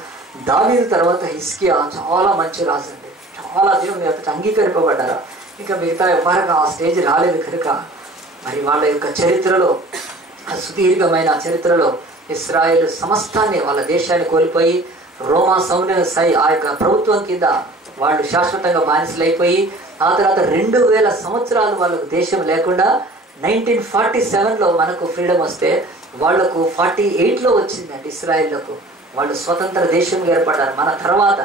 దావీదు తర్వాత హిజ్కియా చాలా మంచి రాజు అండి. చాలా దేవుని యొక్క అంగీకరింపబడ్డారు. ఇంకా మిగతా ఎవరికి ఆ స్టేజ్ రాలేదు కనుక మరి వాళ్ళ యొక్క చరిత్రలో, సుదీర్ఘమైన చరిత్రలో ఇశ్రాయేలు సమస్తాన్ని, వాళ్ళ దేశాన్ని కోల్పోయి రోమా ఆ యొక్క ప్రభుత్వం కింద వాళ్ళు శాశ్వతంగా బానిసలైపోయి, ఆ తర్వాత 2000 సంవత్సరాలు వాళ్ళకు దేశం లేకుండా 1947లో మనకు ఫ్రీడమ్ వస్తే వాళ్లకు 48లో వచ్చిందండి ఇశ్రాయేళ్లకు. వాళ్ళు స్వతంత్ర దేశంగా ఏర్పడ్డారు మన తర్వాత.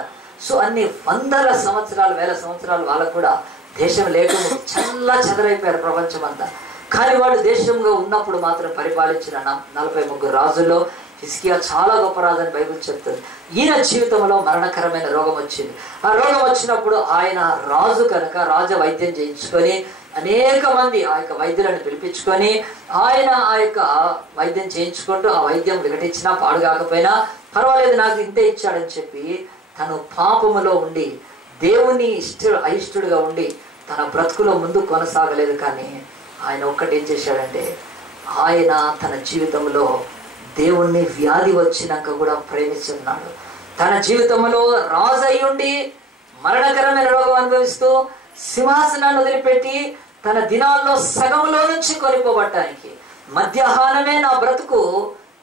సో అన్ని వందల సంవత్సరాలు, వేల సంవత్సరాలు వాళ్ళకు కూడా దేశం లేకుండా చల్లా చెదరైపోయారు ప్రపంచం అంతా. కానీ వాళ్ళు దేశంగా ఉన్నప్పుడు మాత్రం పరిపాలించిన 43 రాజుల్లో హిజ్కియా చాలా గొప్ప రాజు అని బైబిల్ చెప్తుంది. ఈయన జీవితంలో మరణకరమైన రోగం వచ్చింది. ఆ రోగం వచ్చినప్పుడు ఆయన రాజు కనుక రాజ వైద్యం చేయించుకొని అనేక మంది ఆ యొక్క వైద్యులను పిలిపించుకొని ఆయన ఆ యొక్క వైద్యం చేయించుకుంటూ ఆ వైద్యం వికటించినా పాడుగాకపోయినా పర్వాలేదు, నాకు ఇంతే ఇచ్చాడని చెప్పి తను పాపములో ఉండి దేవుని అయిష్టుడుగా ఉండి తన బ్రతుకులో ముందు కొనసాగలేదు. కానీ ఆయన ఒక్కటి ఏం చేశాడంటే, ఆయన తన జీవితంలో దేవుణ్ణి వ్యాధి వచ్చినాక కూడా ప్రేమిస్తున్నాడు. తన జీవితంలో రాజు అయి ఉండి మరణకరమైన రోగం అనుభవిస్తూ సింహాసనాన్ని వదిలిపెట్టి తన దినాల్లో సగంలో నుంచి కొనిపోబట్టడానికి, మధ్యాహ్నమే నా బ్రతుకు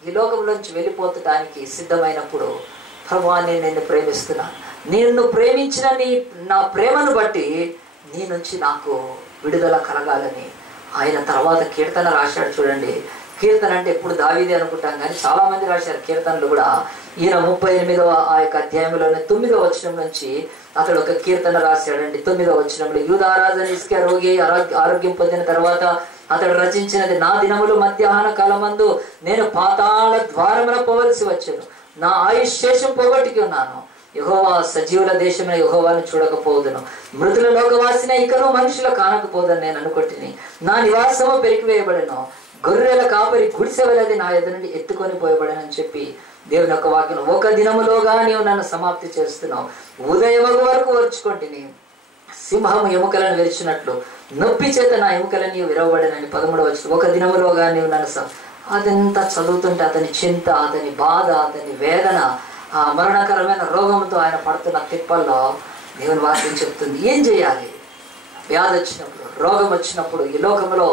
ఈ లోకంలోంచి వెళ్ళిపోతానికి సిద్ధమైనప్పుడు, ప్రభువా నేను నిన్ను ప్రేమిస్తున్నాను, నిన్ను ప్రేమించిన నా ప్రేమను బట్టి నీ నుంచి నాకు విడుదల కలగాలని ఆయన తర్వాత కీర్తన రాశాడు. చూడండి, కీర్తన అంటే ఎప్పుడు దావీదే అనుకుంటాం కానీ చాలా మంది రాశారు కీర్తనలు కూడా. ఈయన 38వ ఆ యొక్క అధ్యాయంలోనే 9వ వచనం నుంచి అతడు ఒక కీర్తన రాశాడండి. 9వ వచనంలో, యూదారాజు హిజ్కియా రోగి ఆరోగ్యం పొందిన తర్వాత అతడు రచించినది, నా దినములు మధ్యాహ్న కాలమందు నేను పాతాళ ద్వారమున పోవలసి వచ్చాను, నా ఆయుష్ శేషం పోగొట్టుకి ఉన్నాను, యెహోవా సజీవుల దేశమైన యెహోవాను చూడకపోదును, మృతుల లోకవాసిన ఇకను మనుషుల కానకపోదని నేను అనుకుంటుని, నా నివాసము పెరికివేయబడను, గొర్రెల కాపరి గుడిసెవలది నా ఎదురు నుండి ఎత్తుకొని పోయబడనని చెప్పి దేవుని యొక్క వాక్యం, ఒక దినములోగా నీవు నన్ను సమాప్తి చేస్తున్నావు, ఉదయమగు వరకు ఓర్చుకొంటిని, సింహము ఎముకలను విరిచినట్లు నొప్పి చేత నా ఎముకలని విరవబడనని 13వ వచనం. ఒక దినములోగా నీవు నన్ను అదంతా చదువుతుంటే అతని చింత, అతని బాధ, అతని వేదన, ఆ మరణకరమైన రోగంతో ఆయన పడుతున్న తిప్పల్లో దేవుని వాక్యం చెప్తుంది ఏం చేయాలి. వ్యాధి వచ్చినప్పుడు, రోగం వచ్చినప్పుడు, ఈ లోకంలో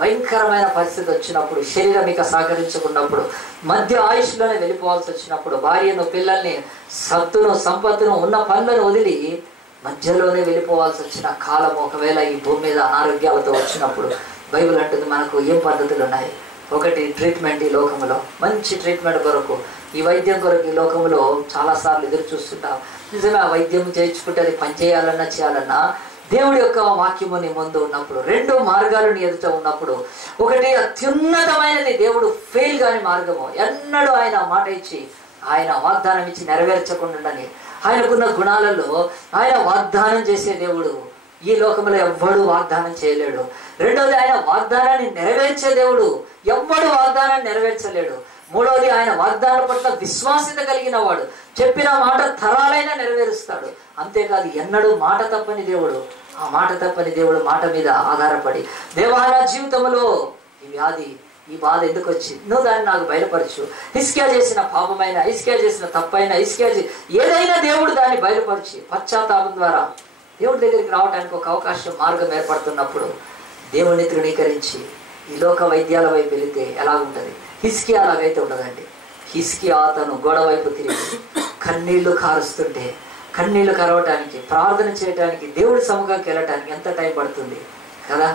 భయంకరమైన పరిస్థితి వచ్చినప్పుడు, శరీరం ఇక సహకరించుకున్నప్పుడు, మధ్య ఆయుష్లోనే వెళ్ళిపోవాల్సి వచ్చినప్పుడు, భార్యను, పిల్లల్ని, సత్తును, సంపత్తును, ఉన్న పనులను వదిలి మధ్యలోనే వెళ్ళిపోవాల్సి వచ్చిన కాలం ఒకవేళ ఈ భూమి మీద అనారోగ్యాలతో వచ్చినప్పుడు, బైబిల్ అంటుంది మనకు ఏం పద్ధతులు ఉన్నాయి. ఒకటి ట్రీట్మెంట్. ఈ లోకంలో మంచి ట్రీట్మెంట్ కొరకు, ఈ వైద్యం కొరకు ఈ లోకంలో చాలాసార్లు ఎదురు చూస్తుంటాం. నిజమే, ఆ వైద్యం చేయించుకుంటే అది పనిచేయాలన్నా చేయాలన్నా దేవుడి యొక్క వాక్యము నీ ముందు ఉన్నప్పుడు, 2 మార్గాలు నీ ఎదుట ఉన్నప్పుడు, ఒకటి అత్యున్నతమైనది దేవుడు ఫెయిల్ కాని మార్గము, ఎన్నడూ ఆయన మాట ఇచ్చి ఆయన వాగ్దానం ఇచ్చి నెరవేర్చకుండా ఆయనకున్న గుణాలలో ఆయన వాగ్దానం చేసే దేవుడు ఈ లోకంలో ఎవ్వడు వాగ్దానం చేయలేడు. రెండోది, ఆయన వాగ్దానాన్ని నెరవేర్చే దేవుడు, ఎవ్వడు వాగ్దానాన్ని నెరవేర్చలేడు. మూడవది, ఆయన వాగ్దానం పట్ల విశ్వాసత కలిగిన వాడు, చెప్పిన మాట తరాలైనా నెరవేరుస్తాడు. అంతేకాదు ఎన్నడూ మాట తప్పని దేవుడు. ఆ మాట తప్పని దేవుడు మాట మీద ఆధారపడి, దేవా నా జీవితంలో ఈ వ్యాధి, ఈ బాధ ఎందుకు వచ్చింది, నువ్వు దాన్ని నాకు బయలుపరచు. హిజ్కియా చేసిన పాపమైన, హిజ్కియా చేసిన తప్పైన, హిజ్కియా ఏదైనా దేవుడు దాన్ని బయలుపరిచి పశ్చాత్తాపం ద్వారా దేవుడి దగ్గరికి రావడానికి ఒక అవకాశం, మార్గం ఏర్పడుతున్నప్పుడు దేవుడిని తృణీకరించి ఈ లోక వైద్యాల వైపు వెళితే ఎలా ఉంటుంది? హిజ్కియా అలాగైతే ఉండదండి. హిజ్కియా తను గోడ వైపు తిరిగి కన్నీళ్లు కారుస్తుంటే, కన్నీళ్లు కరవటానికి, ప్రార్థన చేయడానికి, దేవుడి సముఖంకి వెళ్ళటానికి ఎంత టైం పడుతుంది కదా.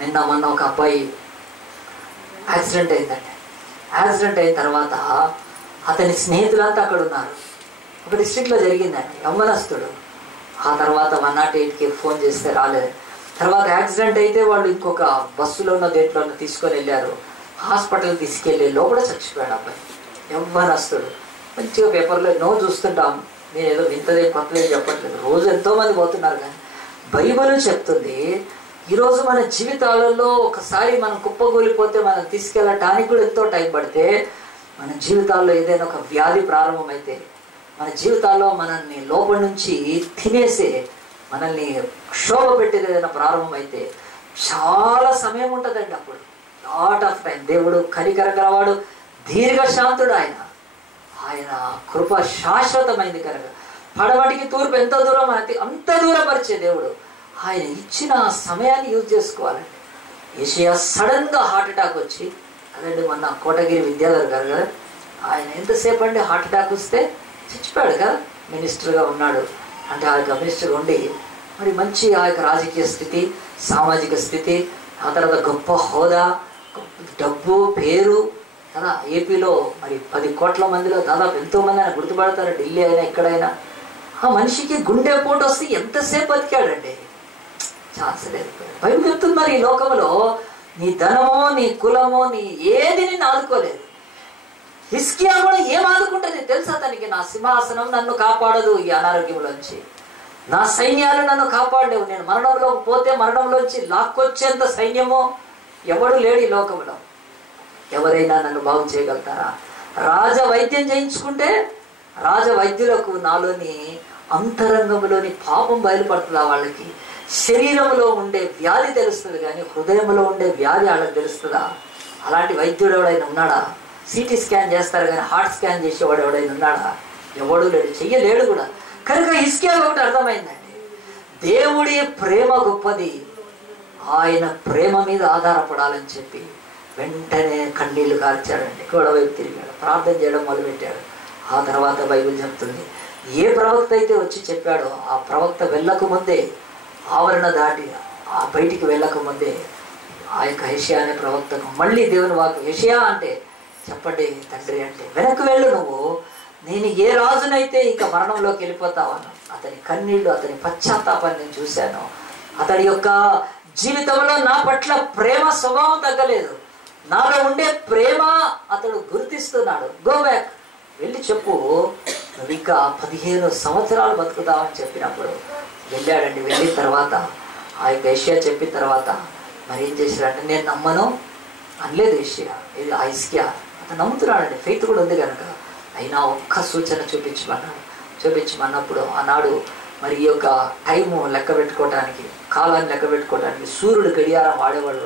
నిన్న మొన్న ఒక అబ్బాయి యాక్సిడెంట్ అయిందండి. యాక్సిడెంట్ అయిన తర్వాత అతని స్నేహితులంతా అక్కడ ఉన్నారు. ఒక డిస్ట్రిక్ట్లో జరిగిందండి, యవ్వనస్తుడు. ఆ తర్వాత 108కి ఫోన్ చేస్తే రాలేదు. తర్వాత యాక్సిడెంట్ అయితే వాళ్ళు ఇంకొక బస్సులోనో దేంట్లోనో తీసుకొని వెళ్ళారు. హాస్పిటల్ తీసుకెళ్ళి లోపల చచ్చిపోయాడు అబ్బాయి, యవ్వనస్తుడు. మంచిగా పేపర్లో ఎన్నో చూస్తుంటాం. నేను ఏదో వింతదేం కొత్తదేం చెప్పట్లేదు, రోజు ఎంతోమంది పోతున్నారు. కానీ బైబిల్ చెప్తుంది, ఈరోజు మన జీవితాలలో ఒకసారి మనం కుప్పగూలిపోతే మనం తీసుకెళ్ళటానికి కూడా ఎంతో టైం పడితే, మన జీవితాల్లో ఏదైనా ఒక వ్యాధి ప్రారంభమైతే, మన జీవితాల్లో మనల్ని లోపల నుంచి తినేసే, మనల్ని క్షోభ పెట్టేది ఏదైనా ప్రారంభమైతే చాలా సమయం ఉంటుందండి. అప్పుడు లాట్ ఆఫ్ టైం. దేవుడు కనికర గలవాడు, దీర్ఘశాంతుడు. ఆయన కృప శాశ్వతమైంది కనుక పడమటికి తూర్పు ఎంత దూరం అంత దూరపరిచే దేవుడు. ఆయన ఇచ్చిన సమయాన్ని యూజ్ చేసుకోవాలండి. యెషయా సడన్ గా హార్ట్ అటాక్ వచ్చి, అదండి మొన్న కోటగిరి విద్యాధర్ గారు కదా, ఆయన ఎంతసేపు అండి హార్ట్ అటాక్ వస్తే చచ్చిపోయాడు కదా. మినిస్టర్గా ఉన్నాడు అంటే, ఆ యొక్క మినిస్టర్ ఉండి మరి మంచి ఆ యొక్క రాజకీయ స్థితి, సామాజిక స్థితి, ఆ తర్వాత గొప్ప హోదా, డబ్బు, పేరు కదా. ఏపీలో మరి 10 కోట్ల మందిలో దాదాపు ఎంతోమంది ఆయన గుర్తుపడతారు, ఢిల్లీ అయినా ఎక్కడైనా. ఆ మనిషికి గుండె పోటు వస్తే ఎంతసేపు బతికాడండి, ఛాన్స్ లేదు. బైబిల్ చెప్తుంది మరి, ఈ లోకంలో నీ ధనమో, నీ కులమో, నీ ఏది నిన్ను ఆదుకోలేదు. హిజ్కియా కూడా ఏం ఆదుకుంటుంది తెలుసా అతనికి? నా సింహాసనం నన్ను కాపాడదు ఈ అనారోగ్యంలోంచి, నా సైన్యాలు నన్ను కాపాడలేవు, నేను మరణంలోకి పోతే మరణంలోంచి లాక్కొచ్చేంత సైన్యమో ఎవడు లేడు ఈ లోకంలో. ఎవరైనా నన్ను బాగు చేయగలుగుతారా? రాజ వైద్యం చేయించుకుంటే రాజ వైద్యులకు నాలోని అంతరంగంలోని పాపం బయలుపడుతుందా? వాళ్ళకి శరీరంలో ఉండే వ్యాధి తెలుస్తుంది, కానీ హృదయంలో ఉండే వ్యాధి వాళ్ళకి తెలుస్తుందా? అలాంటి వైద్యుడు ఎవడైనా ఉన్నాడా? సిటీ స్కాన్ చేస్తారు కానీ హార్ట్ స్కాన్ చేసేవాడు ఎవడైనా ఉన్నాడా? ఎవడు లేడు, చెయ్యలేడు కూడా. కనుక హిజ్కియా ఒకటి అర్థమైందండి, దేవుడి ప్రేమ గొప్పది, ఆయన ప్రేమ మీద ఆధారపడాలని చెప్పి వెంటనే కన్నీళ్లు కార్చాడండి. గోడ వైపు తిరిగాడు, ప్రార్థన చేయడం మొదలుపెట్టాడు. ఆ తర్వాత బైబిల్ చెప్తుంది, ఏ ప్రవక్త అయితే వచ్చి చెప్పాడో ఆ ప్రవక్త వెళ్ళక ముందే, ఆవరణ దాటి ఆ బయటికి వెళ్ళక ముందే ఆ యొక్క యెషయా అనే ప్రవక్తకు మళ్ళీ దేవుని వాక్కు, యెషయా అంటే చెప్పండి తండ్రి అంటే, వెనక్కి వెళ్ళు నువ్వు, నేను ఏ రాజునైతే ఇక మరణంలోకి వెళ్ళిపోతావను అతని కన్నీళ్లు, అతని పశ్చాత్తాపాన్ని నేను చూశాను. అతడి యొక్క జీవితంలో నా పట్ల ప్రేమ స్వభావం తగ్గలేదు, నాలో ఉండే ప్రేమ అతడు గుర్తిస్తున్నాడు. గో బ్యాక్, వెళ్ళి చెప్పు, నువ్వు ఇంకా 15 సంవత్సరాలు బతుకుతావని చెప్పినప్పుడు వెళ్ళాడండి. వెళ్ళిన తర్వాత ఆ యొక్క యెషయా చెప్పిన తర్వాత మరి ఏం చేశాడంటే, నేను నమ్మను అనలేదు యెషయా, ఇది హిజ్కియా అతను నమ్ముతున్నాడండి, ఫెయిత్ కూడా ఉంది కనుక. అయినా ఒక్క సూచన చూపించమన్నప్పుడు ఆనాడు మరి ఈ యొక్క టైము లెక్క పెట్టుకోవటానికి, కాలాన్ని లెక్క పెట్టుకోవటానికి సూర్యుడు గడియారం వాడేవాడు.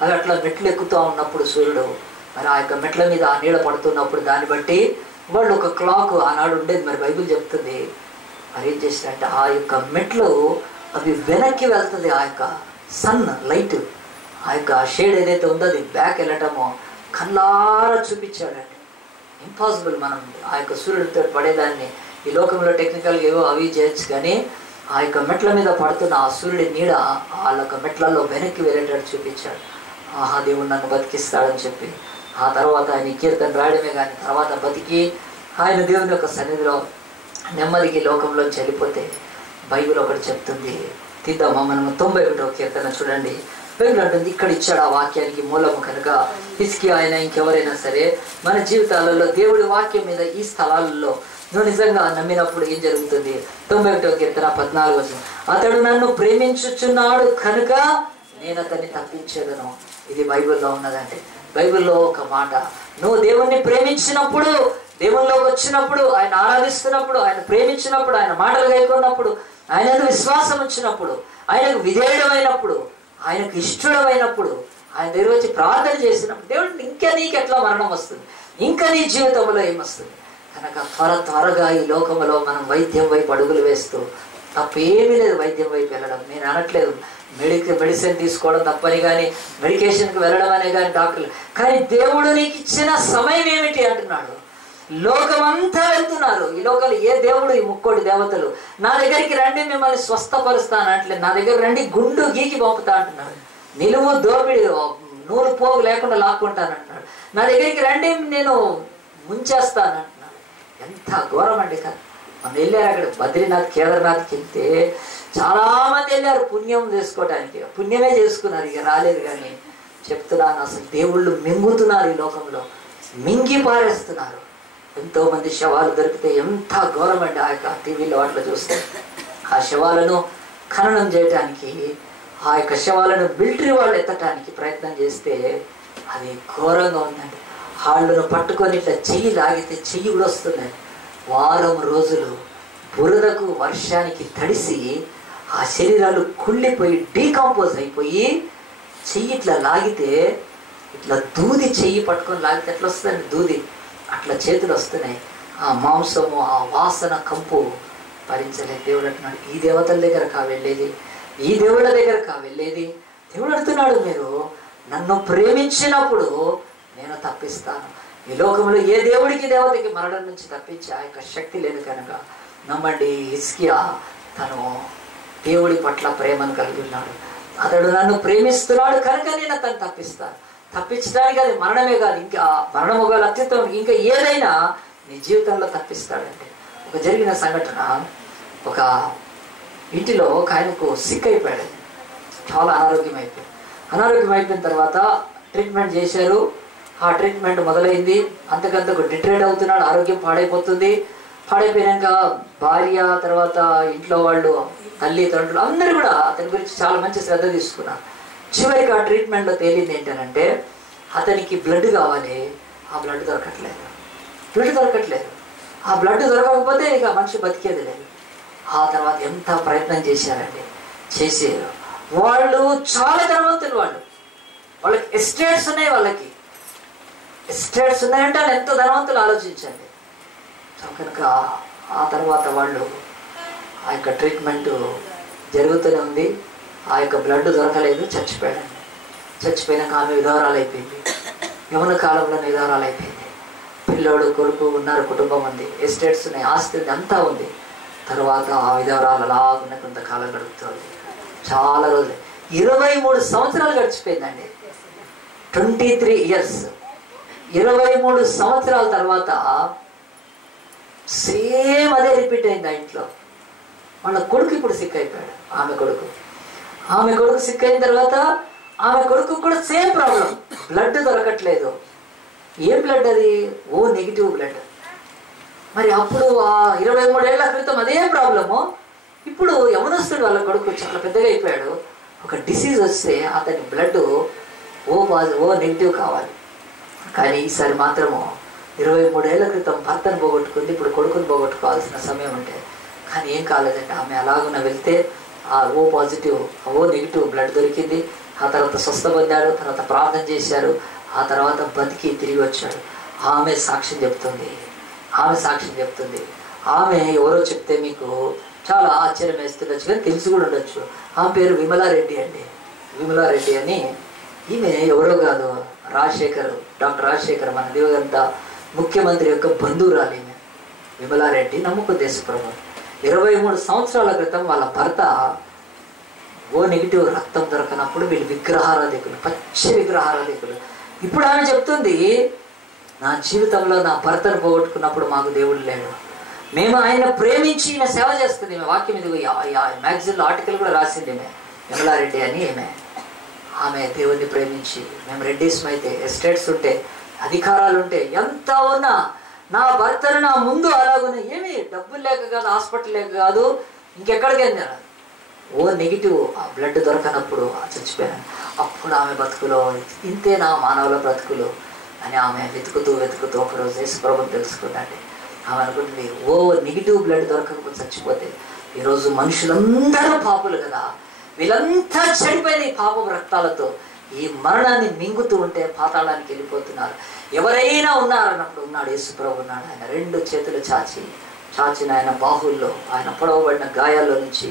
అది అట్లా మెట్లు ఎక్కుతూ ఉన్నప్పుడు సూర్యుడు మరి ఆ యొక్క మెట్ల మీద ఆ నీడ పడుతున్నప్పుడు దాన్ని బట్టి వాళ్ళు ఒక క్లాక్ ఆనాడు ఉండేది. మరి బైబిల్ చెప్తుంది, మరి ఏం చేసినట్టే ఆ యొక్క మెట్లు అవి వెనక్కి వెళ్తుంది. ఆ యొక్క సన్ లైట్, ఆ యొక్క షేడ్ ఏదైతే ఉందో అది బ్యాక్ వెళ్ళటమో కళ్ళారా చూపించాడండి. ఇంపాసిబుల్ మనం ఆ యొక్క సూర్యుడితో పడేదాన్ని ఈ లోకంలో టెక్నికల్గా ఏవో అవి చేయొచ్చు, కానీ ఆ యొక్క మెట్ల మీద పడుతున్న ఆ సూర్యుడి నీడ వాళ్ళ యొక్క మెట్లలో వెనక్కి వెళ్ళేటట్టు చూపించాడు. ఆహా, దేవుడు నన్ను బతికిస్తాడని చెప్పి ఆ తర్వాత ఆయన కీర్తన రాయడమే కానీ తర్వాత బతికి ఆయన దేవుని యొక్క సన్నిధిలో నెమ్మదికి లోకంలోంచి వెళ్ళిపోతే బైబిల్ ఒకటి చెప్తుంది. తీద్దామా మనము 91వ కీర్తన చూడండి, బైబిల్ అంటుంది ఇక్కడ ఇచ్చాడు ఆ వాక్యానికి మూలము కనుక హిజ్కియా అయినా ఇంకెవరైనా సరే మన జీవితాలలో దేవుడి వాక్యం మీద ఈ స్థలాలలో నువ్వు నిజంగా నమ్మినప్పుడు ఏం జరుగుతుంది? 91వ కీర్తన 14 అతడు నన్ను ప్రేమించుచున్నాడు కనుక నేను అతన్ని తప్పించేదను. ఇది బైబిల్లో ఉన్నదంటే బైబిల్లో ఒక మాట, నువ్వు దేవుణ్ణి ప్రేమించినప్పుడు, దేవుళ్ళలోకి వచ్చినప్పుడు, ఆయన ఆరాధిస్తున్నప్పుడు, ఆయన ప్రేమించినప్పుడు, ఆయన మాటలు గైకొన్నప్పుడు, ఆయనకు విశ్వాసం వచ్చినప్పుడు, ఆయనకు విధేయుడమైనప్పుడు, ఆయనకు ఇష్టమైనప్పుడు, ఆయన దగ్గర వచ్చి ప్రార్థన చేసినప్పుడు దేవుడు ఇంకా నీకు ఎట్లా మరణం వస్తుంది, ఇంకా నీ జీవితంలో ఏమొస్తుంది? కనుక త్వరగా ఈ లోకంలో మనం వైద్యం వైపు అడుగులు వేస్తూ తప్పేమీ లేదు. వైద్యం వైపు వెళ్ళడం నేను అనట్లేదు, మెడిసిన్ తీసుకోవడం తప్పని కానీ, మెడికేషన్కి వెళ్ళడం అనే కానీ డాక్టర్లు, కానీ దేవుడు నీకు ఇచ్చిన సమయం ఏమిటి అంటున్నాడు. లోకమంతా వెళ్తున్నారు, ఈ లోకంలో ఏ దేవుడు, ఈ ముక్కోటి దేవతలు నా దగ్గరికి రండి మిమ్మల్ని స్వస్థపరుస్తాను అంటలేదు, నా దగ్గర రండి గుండు గీకి పంపుతా అంటున్నాడు, నిలువు దోపిడి నూలు పోగు లేకుండా లాక్కుంటాను అంటున్నాడు, నా దగ్గరికి రండి నేను ముంచేస్తాను అంటున్నాడు. ఎంత ఘోరం అండి కదా. మనం వెళ్ళారు అక్కడ బద్రీనాథ్ కేదార్నాథ్కి వెళ్తే చాలా మంది వెళ్ళారు పుణ్యం చేసుకోవడానికి, పుణ్యమే చేసుకున్నారు, ఇక రాలేదు. కానీ చెప్తున్నాను, అసలు దేవుళ్ళు మింగుతున్నారు, ఈ లోకంలో మింగి పారేస్తున్నారు. ఎంతో మంది శవాలు దొరికితే ఎంత ఘోరం అండి. ఆ యొక్క టీవీలో వాటిలో చూస్తే ఆ శవాలను ఖననం చేయటానికి, ఆ యొక్క శవాలను మిలిటరీ వాళ్ళు ఎత్తటానికి ప్రయత్నం చేస్తే అది ఘోరంగా ఉందండి. వాళ్ళను పట్టుకొని ఇట్లా చెయ్యి లాగితే చెయ్యి కూడా వస్తున్నాయి. వారం రోజులు బురదకు వర్షానికి తడిసి ఆ శరీరాలు కుళ్ళిపోయి డీకంపోజ్ అయిపోయి చెయ్యి ఇట్లా లాగితే, ఇట్లా దూది చెయ్యి పట్టుకొని లాగితే ఎట్లా వస్తుందండి దూది, అట్లా చేతులు వస్తున్నాయి. ఆ మాంసము, ఆ వాసన కంపు భరించలేదు. దేవుడు అంటున్నాడు, ఈ దేవతల దగ్గర కా వెళ్ళేది, ఈ దేవుళ్ళ దగ్గర కా వెళ్ళేది. దేవుడు అంటున్నాడు, మీరు నన్ను ప్రేమించినప్పుడు నేను తప్పిస్తాను. ఈ లోకంలో ఏ దేవుడికి దేవతకి మరణం నుంచి తప్పించి ఆ యొక్క శక్తి లేదు కనుక నమ్మండి. హిజ్కియా తను దేవుడి పట్ల ప్రేమను కలిగి ఉన్నాడు. అతడు నన్ను ప్రేమిస్తున్నాడు కనుక నేను అతను తప్పిస్తాను. తప్పించడానికి అది మరణమే కాదు, ఇంకా మరణం ఒక అత్యుత్తమం, ఇంకా ఏదైనా నీ జీవితంలో తప్పిస్తాడంటే. ఒక జరిగిన సంఘటన, ఒక ఇంటిలో ఒక ఆయనకు సిక్ అయిపోయాడు, చాలా అనారోగ్యం అయిపోయిన తర్వాత ట్రీట్మెంట్ చేశారు. ఆ ట్రీట్మెంట్ మొదలైంది, అంతకంతకు డిట్రేట్ అవుతున్నాడు, ఆరోగ్యం పాడైపోతుంది. పాడైపోయాక భార్య, తర్వాత ఇంట్లో వాళ్ళు, తల్లి తండ్రులు అందరూ కూడా అతని గురించి చాలా మంచి శ్రద్ధ తీసుకున్నారు. చివరికి ఆ ట్రీట్మెంట్లో తేలింది ఏంటంటే అతనికి బ్లడ్ కావాలి, ఆ బ్లడ్ దొరకట్లేదు. ఆ బ్లడ్ దొరకకపోతే ఇక మనిషి బతికేది లేదు. ఆ తర్వాత ఎంత ప్రయత్నం చేశారండి, చేసారు. వాళ్ళు చాలా ధనవంతులు, వాళ్ళకి ఎస్టేట్స్ ఉన్నాయి, వాళ్ళకి ఎస్టేట్స్ ఉన్నాయంటే వాళ్ళు ఎంతో ధనవంతులు ఆలోచించండి. కనుక ఆ తర్వాత వాళ్ళు ఆ యొక్క ట్రీట్మెంట్ జరుగుతూనే ఉంది, ఆ యొక్క బ్లడ్ దొరకలేదు, చచ్చిపోయినాక ఆమె విధవరాలు అయిపోయింది. యవన కాలంలో విధవరాలు అయిపోయింది. పిల్లోడు, కొడుకు ఉన్నారు, కుటుంబం ఉంది, ఎస్టేట్స్ ఉన్నాయి, ఆస్తి ఉంది, అంతా ఉంది. తర్వాత ఆ విధవరాలు అలాగున్న కొంతకాలం గడుపుతుంది. చాలా రోజులు, 23 సంవత్సరాలు గడిచిపోయిందండి. 23 years. 23 సంవత్సరాల తర్వాత సేమ్ అదే రిపీట్ అయింది ఆ ఇంట్లో. వాళ్ళ కొడుకు ఇప్పుడు సిక్ అయిపోయాడు, ఆమె కొడుకు సిక్ అయిన తర్వాత ఆమె కొడుకు కూడా సేమ్ ప్రాబ్లం, బ్లడ్ దొరకట్లేదు. ఏం బ్లడ్ అది? O negative blood. మరి అప్పుడు ఆ 23 ఏళ్ల క్రితం అదే ప్రాబ్లము, ఇప్పుడు యవనస్తుడు వాళ్ళ కొడుకు చాలా పెద్దగా అయిపోయాడు. ఒక డిసీజ్ వస్తే అతని బ్లడ్ ఓ నెగిటివ్ కావాలి. కానీ ఈసారి మాత్రము 23 ఏళ్ల క్రితం భర్తను పోగొట్టుకుంది, ఇప్పుడు కొడుకుని పోగొట్టుకోవాల్సిన సమయం ఉంటే, కానీ ఏం కాలేదంటే ఆమె అలాగున్న వెళ్తే ఆ O positive, O negative blood దొరికింది. ఆ తర్వాత స్వస్థ పొందాడు, తర్వాత ప్రార్థన చేశారు, ఆ తర్వాత బతికి తిరిగి వచ్చాడు. ఆమె సాక్ష్యం చెప్తుంది. ఆమె ఎవరో చెప్తే మీకు చాలా ఆశ్చర్యం వేస్తుండొచ్చు, కానీ తెలిసి కూడా ఉండొచ్చు. ఆమె పేరు విమలారెడ్డి అండి. విమలారెడ్డి అని, ఈమె ఎవరో కాదు, డాక్టర్ రాజశేఖర్ మన దివంగత ముఖ్యమంత్రి యొక్క బంధువురాలు ఈమె విమలారెడ్డి. నమ్మక దేశప్రభు 23 సంవత్సరాల క్రితం వాళ్ళ భర్త ఓ నెగిటివ్ రక్తం దొరకనప్పుడు వీళ్ళు విగ్రహారాధికులు, పచ్చి విగ్రహారాధికులు. ఇప్పుడు ఆమె చెప్తుంది, నా జీవితంలో నా భర్తను పోగొట్టుకున్నప్పుడు మాకు దేవుడు లేడు, మేము ఆయన ప్రేమించి ఈమె సేవ చేస్తుంది. ఈమె వాక్యం ఇది మ్యాగజైన్లో ఆర్టికల్ కూడా రాసింది ఈమె, విమలారెడ్డి అని. ఈమె ఆమె దేవుణ్ణి ప్రేమించి, మేము రెడ్డిస్ అయితే, ఎస్టేట్స్ ఉంటే, అధికారాలు ఉంటే, ఎంత ఉన్నా నా భర్తను నా ముందు అలాగున్నా, ఏమి డబ్బులు లేక కాదు, హాస్పిటల్ లేక కాదు, ఇంకెక్కడికి వెళ్ళాను, ఓ నెగిటివ్, ఆ బ్లడ్ దొరకనప్పుడు చచ్చిపోయాను. అప్పుడు ఆమె బతుకులో ఇంతేనా మానవుల బ్రతుకులు అని ఆమె వెతుకుతూ ఒకరోజు యేసుప్రభుని తెలుసుకున్నాండి. ఆమె అనుకుంటుంది, ఓ నెగిటివ్ బ్లడ్ దొరకకపోతే చచ్చిపోతే, ఈరోజు మనుషులందరూ పాపులు కదా, వీళ్ళంతా చెడిపోయిన ఈ పాపం రక్తాలతో ఈ మరణాన్ని మింగుతూ ఉంటే పాతాళానికి వెళ్ళిపోతున్నారు. ఎవరైనా ఉన్నారన్నప్పుడు ఉన్నాడు యేసుప్రభు ఉన్నాడు. ఆయన 2 చేతులు చాచిన ఆయన బాహుల్లో, ఆయన పొడవబడిన గాయాల్లో నుంచి,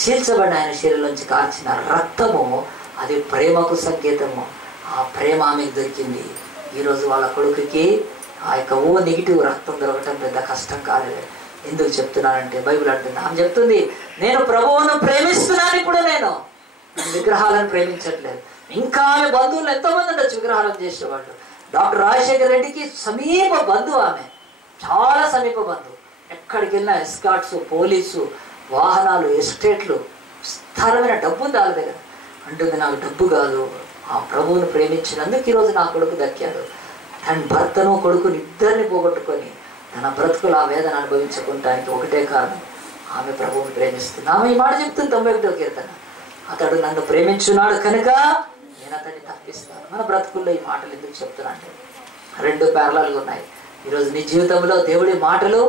చీల్చబడిన ఆయన శరీరంలోంచి కార్చిన రక్తము, అది ప్రేమకు సంకేతము. ఆ ప్రేమ ఆమెకు దొరికింది. ఈరోజు వాళ్ళ కొడుకుకి ఆ యొక్క ఓ నెగిటివ్ రక్తం దొరకటం పెద్ద కష్టం కాలేదు. ఎందుకు చెప్తున్నానంటే బైబిల్ అంటుంది, ఆమె చెప్తుంది, నేను ప్రభువును ప్రేమిస్తున్నాను. ఇప్పుడు నేను విగ్రహాలను ప్రేమించట్లేదు. ఇంకా ఆమె బంధువులు ఎంతోమంది ఉండొచ్చు విగ్రహాలను చేసేవాళ్ళు. డాక్టర్ రాజశేఖర్ రెడ్డికి సమీప బంధువు ఆమె, చాలా సమీప బంధువు. ఎక్కడికి వెళ్ళినా ఎస్కాట్స్, పోలీసు, వాహనాలు, ఎస్టేట్లు, స్థిరమైన డబ్బు ఉంది వాళ్ళ దగ్గర. అంటుంది, నాకు డబ్బు కాదు, ఆ ప్రభువును ప్రేమించినందుకు ఈరోజు నా కొడుకు దక్కాడు. తన భర్తను కొడుకుని ఇద్దరిని పోగొట్టుకొని తన బ్రతుకులు ఆ వేదన అనుభవించుకోవటానికి ఒకటే కారణం, ఆమె ప్రభువుని ప్రేమిస్తుంది. ఆమె ఈ మాట చెప్తుంది 91వ కీర్తన, అతడు నన్ను ప్రేమించున్నాడు కనుక నేను అతన్ని తప్పిస్తాను. మన బ్రతుకుల్లో ఈ మాటలు ఎందుకు చెప్తున్నా అంటే 2 ప్యారలాలుగా ఉన్నాయి. ఈరోజు నీ జీవితంలో దేవుడి మాటలు,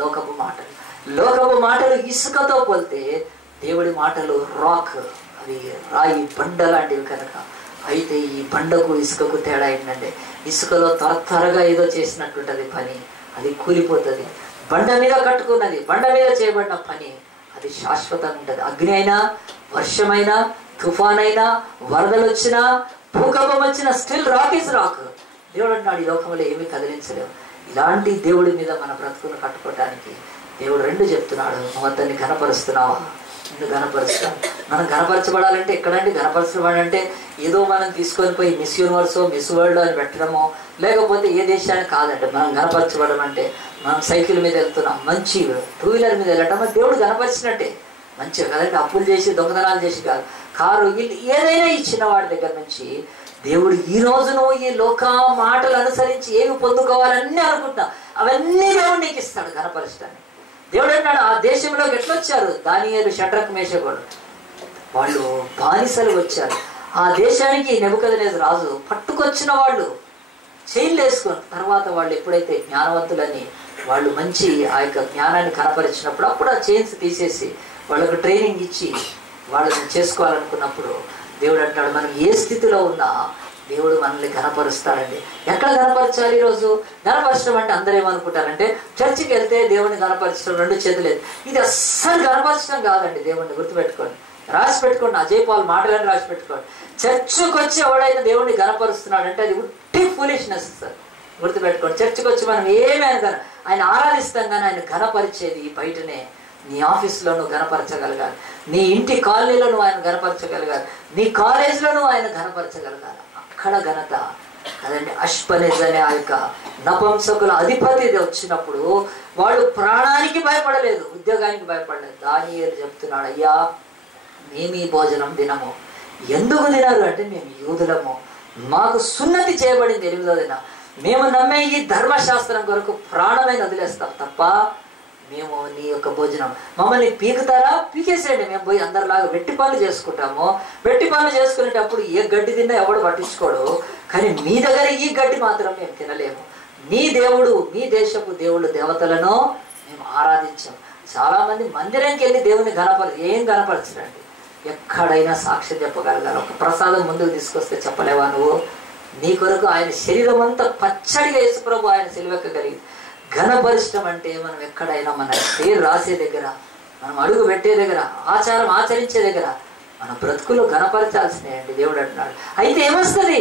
లోకపు మాటలు. లోకపు మాటలు ఇసుకతో పోలితే దేవుడి మాటలు రాక్, అవి రాయి బండ లాంటివి కనుక. అయితే ఈ బండకు ఇసుకకు తేడా ఏంటంటే, ఇసుకలో త్వరగా ఏదో చేసినట్టుంటుంది పని, అది కూలిపోతుంది. బండ మీద కట్టుకున్నది, బండ మీద చేయబడిన పని అది శాశ్వతంగా ఉంటుంది. అగ్ని అయినా, వర్షమైనా, తుఫాన్ అయినా, వరదలు వచ్చినా, భూకంపం వచ్చినా, స్టిల్ రాక్ ఇస్ రాక్. దేవుడు అంటున్నాడు, ఈ లోకంలో ఏమీ కదిలించలేవు. ఇలాంటి దేవుడి మీద మన బ్రతుకును కట్టుకోవటానికి దేవుడు 2 చెప్తున్నాడు. నువ్వు అతన్ని ఘనపరుస్తున్నావా? నిన్ను ఘనపరుస్తాను. మనం ఘనపరచబడాలంటే ఎక్కడండి ఘనపరచబడాలంటే ఏదో మనం తీసుకొని పోయి మిస్ యూనివర్సో, మిస్ వరల్డ్ అని పెట్టడమో, లేకపోతే ఏ దేశానికి కాదంటే మనం ఘనపరచబడడం అంటే మనం సైకిల్ మీద వెళ్తున్నాం, మంచి 2 వీలర్ మీద వెళ్ళటం దేవుడు ఘనపరిచినట్టే. మంచిగా కదంటే, అప్పులు చేసి దొంగతనాలు చేసి కాదు, కారు, ఇల్లు, ఏదైనా ఈ చిన్నవాడి దగ్గర నుంచి దేవుడు ఈ రోజు నువ్వు ఈ లోక మాటలు అనుసరించి ఏమి పొందుకోవాలన్నీ అనుకుంటా, అవన్నీ దేవుడు నీకు ఇస్తాడు ఘనపరచడానికి. దేవుడు అంటాడు, ఆ దేశంలోకి ఎట్లొచ్చారు దానియేలు, షడ్రక్, మేషకులు, వాళ్ళు బానిసలు వచ్చారు. ఆ దేశానికి నెబుకద్నెజరు రాజు పట్టుకొచ్చిన వాళ్ళు చైన్లు వేసుకొని, తర్వాత వాళ్ళు ఎప్పుడైతే జ్ఞానవంతులని వాళ్ళు మంచి ఆ యొక్క జ్ఞానాన్ని కనపరిచినప్పుడు అప్పుడు ఆ చైన్స్ తీసేసి వాళ్ళకు ట్రైనింగ్ ఇచ్చి వాళ్ళని చేసుకోవాలనుకున్నప్పుడు దేవుడు అంటాడు, మనం ఏ స్థితిలో ఉన్నా దేవుడు మనల్ని ఘనపరుస్తాడండి. ఎక్కడ ఘనపరచాలి? ఈరోజు ఘనపరచడం అంటే అందరూ ఏమనుకుంటారంటే, చర్చికి వెళ్తే దేవుడిని ఘనపరచడం 2 చేతులేదు. ఇది అస్సలు ఘనపరచడం కాదండి. దేవుడిని గుర్తుపెట్టుకోండి, రాసి పెట్టుకోండి, అజయ్ పాల్ మాటలని రాసి పెట్టుకోండి. చర్చికి వచ్చి ఎవడైతే దేవుడిని ఘనపరుస్తున్నాడు అంటే అది ఉట్టి ఫూలిష్నెస్ సార్, గుర్తుపెట్టుకోండి. చర్చికి వచ్చి మనం ఏమైనా ఆయన ఆరాధిస్తాం, కానీ ఆయన ఘనపరిచేది బయటనే. నీ ఆఫీస్లో నువ్వు ఘనపరచగలగాలి, నీ ఇంటి కాలనీలో నువ్వు ఆయన ఘనపరచగలగాలి, నీ కాలేజీలో నువ్వు ఆయన ఘనపరచగలగాలి. అక్కడ ఘనత అదండి. అష్పనేజ్ అనే ఆ యొక్క నపుంసకుల అధిపతి వచ్చినప్పుడు వాళ్ళు ప్రాణానికి భయపడలేదు, ఉద్యోగానికి భయపడలేదు. దానియేలు చెప్తున్నాడు, అయ్యా మేము ఈ భోజనం తినము. ఎందుకు తినరు అంటే, మేము యూదులము, మాకు సున్నతి చేయబడింది 8వ దినం, మేము నమ్మే ఈ ధర్మశాస్త్రం కొరకు ప్రాణమైన వదిలేస్తాం తప్ప మేము నీ యొక్క భోజనం మమ్మల్ని పీకుతారా? పీకేసేయండి, మేము పోయి అందరిలాగా వెట్టి పనులు చేసుకుంటాము. వెట్టి పనులు చేసుకునేటప్పుడు ఏ గడ్డి తిన్నా ఎవడు పట్టించుకోడు, కానీ మీ దగ్గర ఈ గడ్డి మాత్రం మేము తినలేము. మీ దేవుడు, మీ దేశపు దేవుళ్ళు, దేవతలను మేము ఆరాధించాం. చాలా మంది మందిరానికి వెళ్ళి దేవుని ఏం కనపరచరండి. ఎక్కడైనా సాక్ష్యం చెప్పగలగాలి. ఒక ప్రసాదం ముందుకు తీసుకొస్తే చెప్పలేవా నువ్వు? నీ కొరకు ఆయన శరీరం అంతా పచ్చడిగా యేసుప్రభు ఆయన సిలువెక్కగలిగింది. ఘనపరిష్టం అంటే మనం ఎక్కడైనా మన పేరు రాసే దగ్గర, మనం అడుగు పెట్టే దగ్గర, ఆచారం ఆచరించే దగ్గర మన బ్రతుకులు ఘనపరచాల్సినవి అండి. దేవుడు అంటున్నాడు. అయితే ఏమొస్తుంది?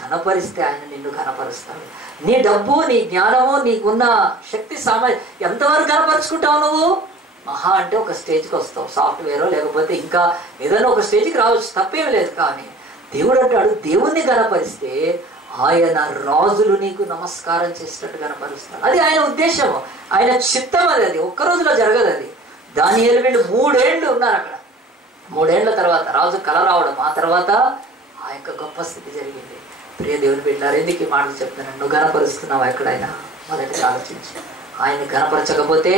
ఘనపరిస్తే ఆయన నిన్ను ఘనపరుస్తాడు. నీ డబ్బు, నీ జ్ఞానము, నీకున్న శక్తి సామర్థ్యం ఎంతవరకు ఘనపరుచుకుంటావు నువ్వు? మహా అంటే ఒక స్టేజ్కి వస్తావు, సాఫ్ట్వేరో లేకపోతే ఇంకా ఏదైనా ఒక స్టేజ్కి రావచ్చు, తప్పేమీ లేదు. కానీ దేవుడు అంటాడు, దేవుణ్ణి ఘనపరిస్తే ఆయన రాజులు నీకు నమస్కారం చేసినట్టు కనపరుస్తాడు. అది ఆయన ఉద్దేశము, ఆయన చిత్తం. అది ఒక్క రోజులో జరగదు. అది దానియేలు వీళ్ళు 3 ఏళ్ళు ఉన్నారు అక్కడ. 3 ఏళ్ల తర్వాత రాజు కల రావడం, ఆ తర్వాత ఆ యొక్క గొప్ప స్థితి జరిగింది. ప్రియ దేవుని బిడ్డలారా, ఎందుకు ఈ మాటలు చెప్తున్నాను? నువ్వు గణపరుస్తున్నావు ఎక్కడైనా మొదటిగా ఆలోచించి. ఆయన గణపరచకపోతే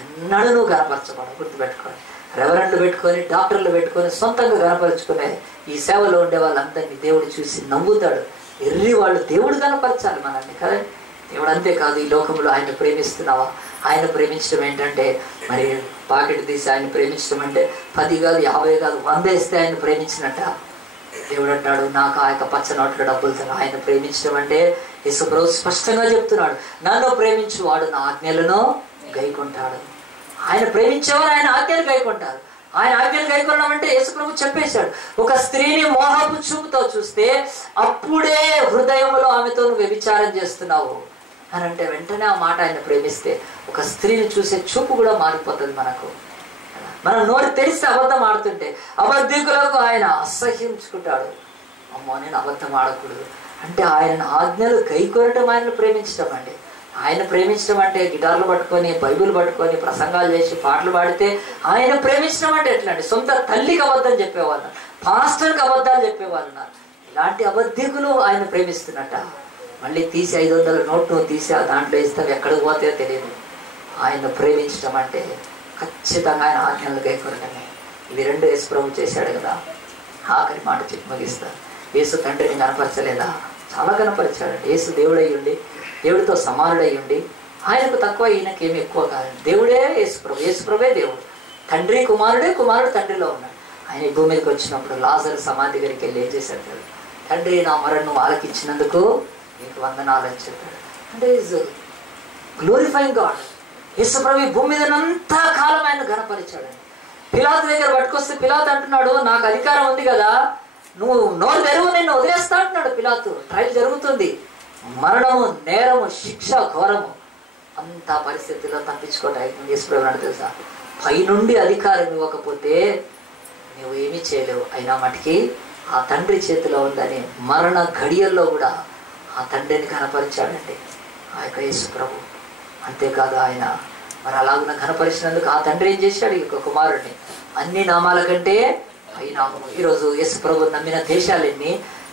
ఎన్నడూ నువ్వు గణపరచకూడదు, గుర్తుపెట్టుకోవాలి. రెవరెండ్లు పెట్టుకొని, డాక్టర్లు పెట్టుకొని సొంతంగా గణపరుచుకునే ఈ సేవలో ఉండే వాళ్ళందరినీ దేవుడు చూసి నవ్వుతాడు. ఎర్రి వాళ్ళు దేవుడు గణపరచాలి మనల్ని కదా. దేవుడు అంతేకాదు, ఈ లోకంలో ఆయన ప్రేమిస్తున్నావా? ఆయన ప్రేమించడం ఏంటంటే మరి పాకెట్ తీసి ఆయన ప్రేమించడం అంటే 10 కాదు 50 కాదు 100 వేస్తే ఆయన ప్రేమించినట్ట. దేవుడు అంటాడు, నాకు ఆ యొక్క పచ్చ నోట్ల డబ్బులతో ఆయన ప్రేమించడం అంటే యేసుప్రభు స్పష్టంగా చెప్తున్నాడు, నన్ను ప్రేమించువాడు నా ఆజ్ఞలను గైకొంటాడు. ఆయన ప్రేమించేవారు ఆయన ఆజ్ఞలు గైకొంటారు. ఆయన ఆజ్ఞలు గైకొనడం అంటే యేసుప్రభు చెప్పేశాడు, ఒక స్త్రీని మోహపు చూపుతో చూస్తే అప్పుడే హృదయంలో ఆమెతో నువ్వు వ్యభిచారం చేస్తున్నావు అని అంటే వెంటనే ఆ మాట ఆయన ప్రేమిస్తే ఒక స్త్రీని చూసే చూపు కూడా మారిపోతుంది మనకు. మనం నోరు తెరిస్తే అబద్ధం ఆడుతుంటే అబద్ధికులకు ఆయన అసహ్యించుకుంటాడు. అమ్మో, నేను అబద్ధం ఆడకూడదు అంటే ఆయన ఆజ్ఞలు గైకొనటం ఆయనను ప్రేమించడం అండి. ఆయన ప్రేమించడం అంటే గిటార్లు పట్టుకొని, బైబిల్ పట్టుకొని, ప్రసంగాలు చేసి, పాటలు పాడితే ఆయన ప్రేమించడం అంటే ఎట్లా అండి? సొంత తల్లికి అబద్ధం చెప్పేవాళ్ళు, పాస్టర్కి అబద్ధాలు చెప్పేవాళ్ళు. ఇలాంటి అబద్ధికులు ఆయన ప్రేమిస్తున్నట్ట. మళ్ళీ తీసి 500 నోట్లు తీసి దాంట్లో ఇస్తాం, ఎక్కడికి పోతే తెలియదు. ఆయన ప్రేమించడం అంటే ఖచ్చితంగా ఆయన ఆజ్ఞలు గైకొనడమే. ఇవి 2 యేసుప్రభు చేశాడు కదా. ఆఖరి మాట చెప్పి ముగిస్తారు. యేసు తండ్రిని కనపరచలేదా? చాలా కనపరిచాడండి. యేసు దేవుడయ్యుండి, దేవుడితో సమానుడయ్యుండి, ఆయనకు తక్కువ ఈయనకేమి ఎక్కువ కాదు. దేవుడే యేసుప్రభు, యేసుప్రభే దేవుడు. తండ్రి కుమారుడే, కుమారుడు తండ్రిలో ఉన్నాడు. ఆయన ఈ భూమి మీదకి వచ్చినప్పుడు లాజరు సమాధి దగ్గరికి వెళ్ళి ఏం చేశాడు? తండ్రి, నా మరణను ఆలకించినందుకు నీకు వందనాలు అని చెప్పాడు. అంటే ఈజ్ గ్లోరిఫైయింగ్ గాడ్. యేసుప్రభు ఈ భూమి మీద అంతా కాలం ఆయన ఘనపరిచాడండి. పిలాతు దగ్గర పట్టుకొస్తే పిలాతు అంటున్నాడు, నాకు అధికారం ఉంది కదా, నువ్వు నోరు తెరువు, నిన్ను వదిలేస్తా అంటున్నాడు పిలాతు. ట్రయల్ జరుగుతుంది, మరణము, నేరము, శిక్ష ఘోరము. అంత పరిస్థితుల్లో తప్పించుకోవడానికి యేసుప్రభు అన్నాడు తెలుసా, పైనుండి అధికారం ఇవ్వకపోతే నువ్వు ఏమీ చేయలేవు, అయినా మటుకి ఆ తండ్రి చేతిలో ఉందని మరణ ఘడియల్లో కూడా ఆ తండ్రిని కనపరిచాడండి ఆ యొక్క యేసుప్రభు. అంతేకాదు, ఆయన మరి అలాగున కనపరిచినందుకు ఆ తండ్రి ఏం చేశాడు? ఈ యొక్క కుమారుడిని అన్ని నామాల కంటే పై నామము. ఈరోజు యేసుప్రభు నమ్మిన దేశాలెన్ని,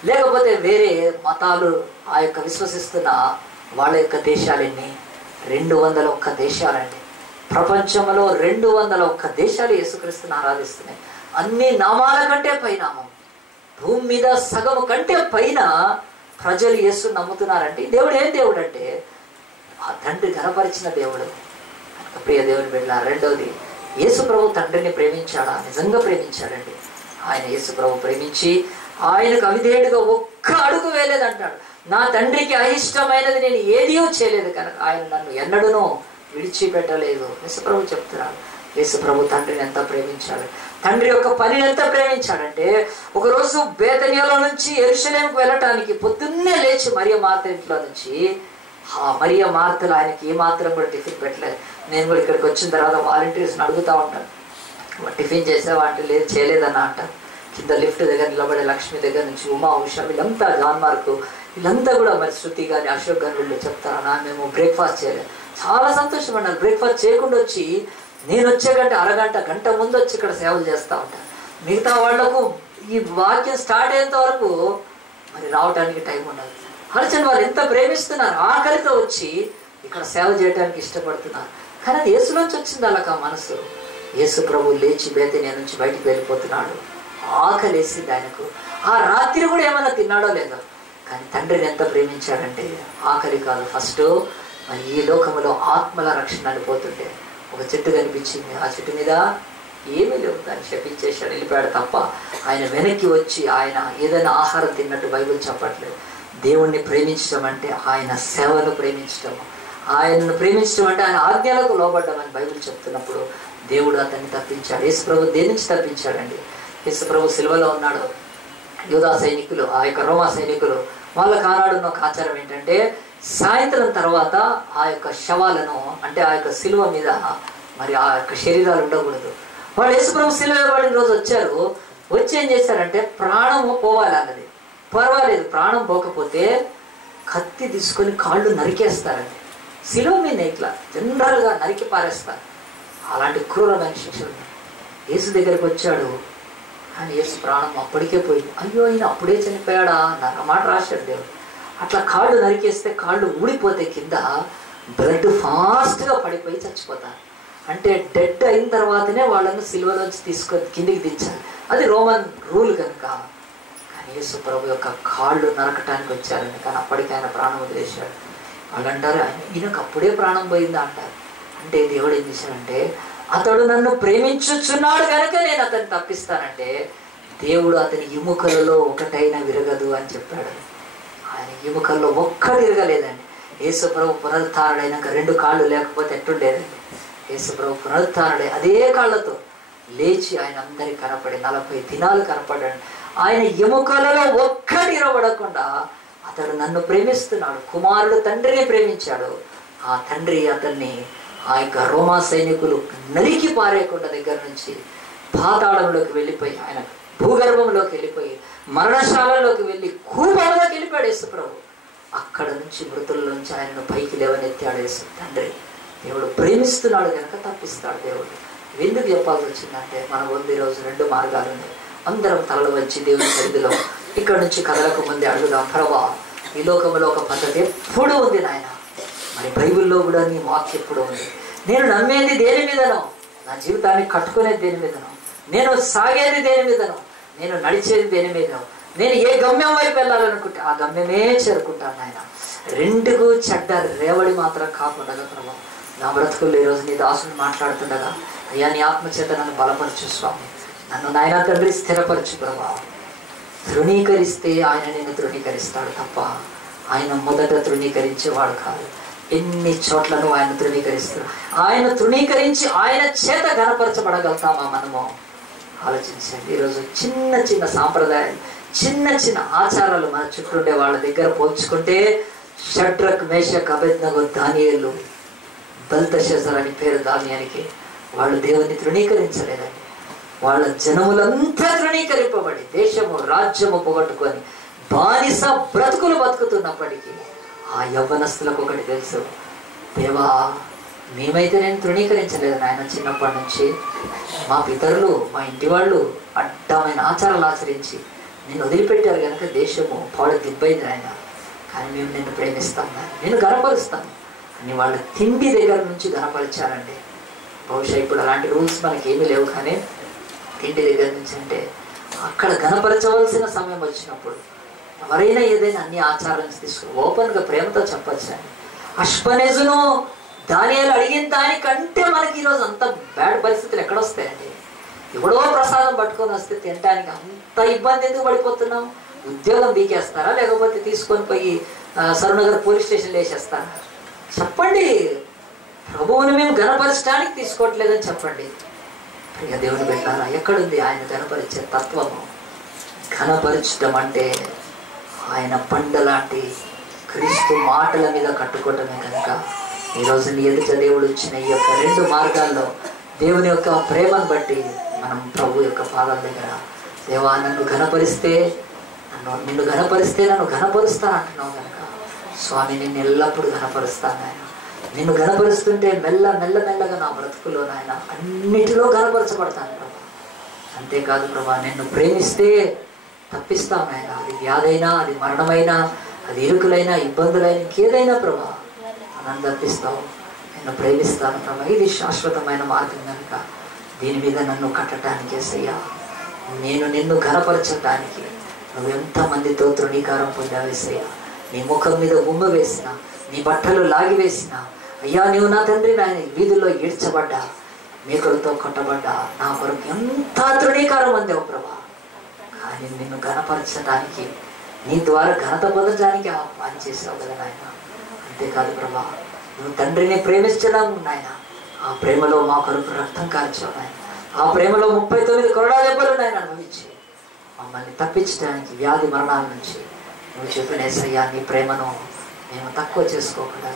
లేకపోతే వేరే మతాలు ఆ యొక్క విశ్వసిస్తున్న వాళ్ళ యొక్క దేశాలెన్ని? 201 దేశాలండి. ప్రపంచంలో 201 దేశాలు యేసుక్రీస్తుని ఆరాధిస్తున్నాయి. అన్ని నామాల కంటే పైనామం. భూమి మీద సగము కంటే పైన ప్రజలు యేసు నమ్ముతున్నారంటే దేవుడు ఏం దేవుడు అంటే ఆ తండ్రి ఘనపరిచిన దేవుడు. ప్రియ దేవుని బిడ్డ, రెండవది, యేసుప్రభు తండ్రిని ప్రేమించాడా? నిజంగా ప్రేమించాడండి. ఆయన యేసుప్రభు ప్రేమించి ఆయనకు అవిధేయుడిగా ఒక్క అడుగు వేయలేదంటాడు. నా తండ్రికి అయిష్టమైనది నేను ఏదీ చేయలేదు కనుక ఆయన నన్ను ఎన్నడూనూ విడిచిపెట్టలేదు. యేసుప్రభు చెప్తున్నాడు. యేసుప్రభు తండ్రిని ఎంత ప్రేమించాడు, తండ్రి యొక్క పనిని ఎంత ప్రేమించాడంటే ఒకరోజు బేతనియాలో నుంచి యెరూషలేముకు వెళ్ళటానికి పొద్దున్నే లేచి మరియ మార్త ఇంట్లో నుంచి, ఆ మరియ మార్తలు ఆయనకి ఏమాత్రం కూడా టిఫిన్ పెట్టలేదు. నేను కూడా ఇక్కడికి వచ్చిన తర్వాత వాలంటీర్స్ని అడుగుతూ ఉంటాను, టిఫిన్ చేసావా అంటే లేదు చేయలేదన్నా అంటారు. కింద లిఫ్ట్ దగ్గర నిలబడే లక్ష్మి దగ్గర నుంచి ఉమా, ఉషా, వీళ్ళంతా, జాన్ మార్కు, వీళ్ళంతా కూడా మరి శృతి కానీ అశోక్ కానీ వీళ్ళు చెప్తారా, మేము బ్రేక్ఫాస్ట్ చేయలేదు. చాలా సంతోషం అన్నారు. బ్రేక్ఫాస్ట్ చేయకుండా వచ్చి నేను వచ్చే గంట ముందు వచ్చి ఇక్కడ సేవలు చేస్తూ ఉంటాను. మిగతా వాళ్లకు ఈ వాక్యం స్టార్ట్ అయ్యేంత వరకు మరి రావడానికి టైం ఉండదు. ఆలోచన వాళ్ళు ఎంత ప్రేమిస్తున్నారు, ఆకలితో వచ్చి ఇక్కడ సేవ చేయడానికి ఇష్టపడుతున్నారు. కానీ అది యేసులోంచి వచ్చింది అలాగా మనసు. యేసు ప్రభు లేచి బేతనియా నుంచి బయటికి వెళ్ళిపోతున్నాడు. ఆకలి వేసింది ఆయనకు. ఆ రాత్రి కూడా ఏమైనా తిన్నాడో లేదో, కానీ తండ్రిని ఎంత ప్రేమించాడంటే ఆకలి కాదు, ఫస్ట్ మరి ఈ లోకంలో ఆత్మల రక్షణ అనిపోతుంటే ఒక చెట్టు కనిపించింది. ఆ చెట్టు మీద ఏమీ లేవు, దాన్ని శపించేశాడు, వెళ్ళిపోయాడు తప్ప ఆయన వెనక్కి వచ్చి ఆయన ఏదైనా ఆహారం తిన్నట్టు బైబిల్ చెప్పట్లేదు. దేవుణ్ణి ప్రేమించడం అంటే ఆయన సేవను ప్రేమించడం, ఆయనను ప్రేమించడం అంటే ఆయన ఆజ్ఞలకు లోబడ్డం అని బైబిల్ చెప్తున్నప్పుడు దేవుడు అతన్ని తప్పించాడు. యేసుప్రభు దేని నుంచి తప్పించాడండి? యేసుప్రభు సిలువలో ఉన్నాడు. యూదా సైనికులు, ఆ యొక్క రోమా సైనికులు, వాళ్ళకు ఆనాడున్న ఒక ఆచారం ఏంటంటే సాయంత్రం తర్వాత ఆ యొక్క శవాలను, అంటే ఆ యొక్క సిలువ మీద మరి ఆ యొక్క శరీరాలు ఉండకూడదు. వాళ్ళు యేసుప్రభు సిలువ పడిన రోజు వచ్చారు. వచ్చి ఏం చేశారంటే ప్రాణము పోవాలి అన్నది. పర్వాలేదు, ప్రాణం పోకపోతే కత్తి తీసుకొని కాళ్ళు నరికేస్తారండి. సిలువ మీద ఇట్లా జనరల్గా నరికి పారేస్తారు. అలాంటి క్రూరమైన శిక్షలు యేసు దగ్గరికి వచ్చాడు. కానీ యేసు ప్రాణం అప్పటికే పోయింది. అయ్యో ఈయన అప్పుడే చనిపోయాడా అన్నారు. ఆ మాట రాశాడు దేవుడు. అట్లా కాళ్ళు నరికేస్తే కాళ్ళు ఊడిపోతే కింద బ్లడ్ ఫాస్ట్గా పడిపోయి చచ్చిపోతారు. అంటే డెడ్ అయిన తర్వాతనే వాళ్ళను సిలువలోంచి తీసుకొని కిందికి దించాలి. అది రోమన్ రూల్ కనుక. కానీ యేసు ప్రభు యొక్క కాళ్ళు నరకటానికి వచ్చారని, కానీ అప్పటికి ఆయన ప్రాణం వదిలేశాడు. వాళ్ళు అంటారు ఈయనకు అప్పుడే ప్రాణం పోయిందా అంటారు. అంటే దేవుడు ఏం చేశాడంటే, అతడు నన్ను ప్రేమించుచున్నాడు కనుక నేను అతన్ని తప్పిస్తానంటే, దేవుడు అతని ఎముకలలో ఒకటైనా విరగదు అని చెప్పాడు. ఆయన ఎముకల్లో ఒక్కటి విరగలేదండి. యేసు ప్రభు పునరుత్థానుడైనాక 2 కాళ్ళు లేకపోతే ఎట్టుండేదండి. యేసు ప్రభు పునరుత్థానుడై అదే కాళ్ళతో లేచి ఆయన అందరికి కనపడి 40 దినాలు కనపడ్డాడు. ఆయన ఎముకలలో ఒక్కటి ఇరవడకుండా అతడు నన్ను ప్రేమిస్తున్నాడు. కుమారుడు తండ్రిని ప్రేమించాడు. ఆ తండ్రి అతన్ని ఆ యొక్క రోమా సైనికులు నరికి పారేకుండ దగ్గర నుంచి పాతాళంలోకి వెళ్ళిపోయి, ఆయన భూగర్భంలోకి వెళ్ళిపోయి, మరణశాలలోకి వెళ్ళి కూపంలోకి వెళ్ళిపోయాడు యేసు ప్రభు. అక్కడ నుంచి మృతుల్లోంచి ఆయనను పైకి లేవనెత్తాడు యేసు తండ్రి. దేవుడు ప్రేమిస్తున్నాడు కనుక తప్పిస్తాడు దేవుడు. ఎందుకు చెప్పాల్సి వచ్చిందంటే, మన వద్ద ఈరోజు 2 మార్గాలు ఉన్నాయి. అందరం తలలు వచ్చి దేవుని సన్నిధిలో ఇక్కడ నుంచి కదలకు ముందే అడుగుదాం, ప్రభా ఈ లోకంలో ఒక పద్ధతి ఎప్పుడు ఉంది నాయన, మరి బైబిల్లో కూడా నీ వాక్యం ఎప్పుడు ఉంది. నేను నమ్మేది దేని మీదనో, నా జీవితాన్ని కట్టుకునేది దేని మీదనో, నేను సాగేది దేని మీదనో, నేను నడిచేది దేని మీదనో, నేను ఏ గమ్యం వైపు వెళ్ళాలనుకుంటే ఆ గమ్యమే చేరుకుంటాను ఆయన. 2కు చెడ్డ రేవడి మాత్రం కాకుండా ప్రభా నా బ్రతుకుల్లో ఈరోజు నీ దాసుని మాట్లాడుతుండగా, అయ్యా నీ ఆత్మచేత నన్ను బలపరచు స్వామి, నన్ను నాయన తండ్రి స్థిరపరచు ప్రభా. తృణీకరిస్తే ఆయన నిన్ను తృణీకరిస్తాడు తప్ప ఆయన మొదట తృణీకరించేవాడు కాదు. ఎన్ని చోట్లను ఆయన తృణీకరిస్తాడు. ఆయన తృణీకరించి ఆయన చేత ఘనపరచబడగలుగుతామా మనము? ఆలోచించండి. ఈరోజు చిన్న చిన్న సాంప్రదాయాలు, చిన్న చిన్న ఆచారాలు మన చుట్టూ ఉండే వాళ్ళ దగ్గర పోల్చుకుంటే, షడ్రక్ మేషక్ అబేద్నెగో దానియేలు బెల్తెషాజర్ అని పేరు దానియానికి, వాళ్ళు దేవుని తృణీకరించలేదండి. వాళ్ళ జనములంతా తృణీకరింపబడి దేశము రాజ్యము పోగొట్టుకొని బానిస బ్రతుకులు బతుకుతున్నప్పటికీ ఆ యవ్వనస్తులకు ఒకటి తెలుసు, దేవా మేమైతే నేను తృణీకరించలేదు నాయన. చిన్నప్పటి నుంచి మా పితరులు, మా ఇంటి వాళ్ళు అడ్డమైన ఆచారాలు ఆచరించి నేను వదిలిపెట్టారు కనుక దేశము పాడు దిబ్బైంది నాయన. కానీ మేము నిన్ను ప్రేమిస్తాం, నేను గనపరుస్తాను అని వాళ్ళు తిండి దగ్గర నుంచి గనపరిచారండి. బహుశా ఇప్పుడు అలాంటి రూల్స్ మనకి ఏమీ లేవు, కానీ తిండి దగ్గర నుంచి అంటే అక్కడ గనపరచవలసిన సమయం వచ్చినప్పుడు ఎవరైనా ఏదైనా అన్ని ఆచారాలను తీసుకుని ఓపెన్గా ప్రేమతో చెప్పచ్చండి. అష్పనేజును దానియేలు అడిగిన దానికంటే మనకి ఈరోజు అంత బ్యాడ్ పరిస్థితులు ఎక్కడొస్తాయండి. ఎవడో ప్రసాదం పట్టుకొని వస్తే తినడానికి అంత ఇబ్బంది ఎందుకు పడిపోతున్నాం? ఉద్యోగం బీకేస్తారా, లేకపోతే తీసుకొని పోయి సరునగర్ పోలీస్ స్టేషన్లో వేసేస్తారా? చెప్పండి. ప్రభువుని మేము గణపరచడానికి తీసుకోవట్లేదని చెప్పండి. ఇక దేవుని పెట్టారా, ఎక్కడుంది ఆయన గణపరిచే తత్వము? ఘనపరచడం అంటే ఆయన పండలాంటి క్రీస్తు మాటల మీద కట్టుకోవటమే కనుక ఈరోజు నీ ఎదుట దేవుడు ఇచ్చిన ఈ యొక్క 2 మార్గాల్లో దేవుని యొక్క ప్రేమను బట్టి మనం ప్రభు యొక్క పాదాల దగ్గర, దేవా నిన్ను ఘనపరిస్తే నన్ను ఘనపరుస్తాను అంటున్నావు కనుక స్వామి నిన్ను ఎల్లప్పుడూ ఘనపరుస్తాను ఆయన. నిన్ను ఘనపరుస్తుంటే మెల్లగా నా బ్రతుకులో నాయన అన్నిటిలో ఘనపరచబడతాను ప్రభా. అంతేకాదు ప్రభా, నిన్ను ప్రేమిస్తే తప్పిస్తావు నాయన. అది వ్యాధైనా, అది మరణమైనా, అది ఇరుకులైనా, ఇబ్బందులైనా, ఇంకేదైనా ప్రభా నన్ను తప్పిస్తావు. నిన్ను ప్రేమిస్తాను ప్రభా. ఇది శాశ్వతమైన మార్గం కనుక దీని మీద నన్ను కట్టడానికి యేసయ్యా, నేను నిన్ను ఘనపరచడానికి నువ్వు ఎంతమందితో తృణీకారం పొందావు యేసయ్యా. నీ ముఖం మీద ఉమ్మ వేసిన, నీ బట్టలు లాగి వేసిన, అయ్యా నీవు నా తండ్రి నాయన వీధుల్లో ఈడ్చబడ్డా, మేకలతో కొట్టబడ్డా, నా కొరకు ఎంత తృణీకారం అందేవు ప్రభా. కానీ నిన్ను ఘనపరచడానికి, నీ ద్వారా ఘనత పొందడానికి ఆ పని చేసావు కదా నాయన. అంతేకాదు ప్రభా, నువ్వు తండ్రిని ప్రేమించడం నాయన, ఆ ప్రేమలో మా కొరకు రక్తం కార్చావు నాయన. ఆ ప్రేమలో 39 కొరడా దెబ్బలు నాయన అనుభవించి మమ్మల్ని తప్పించడానికి, వ్యాధి మరణాల నుంచి నువ్వు చెప్పిన యేసయ్యా నీ ప్రేమను మేము తక్కువ చేసుకోకుండా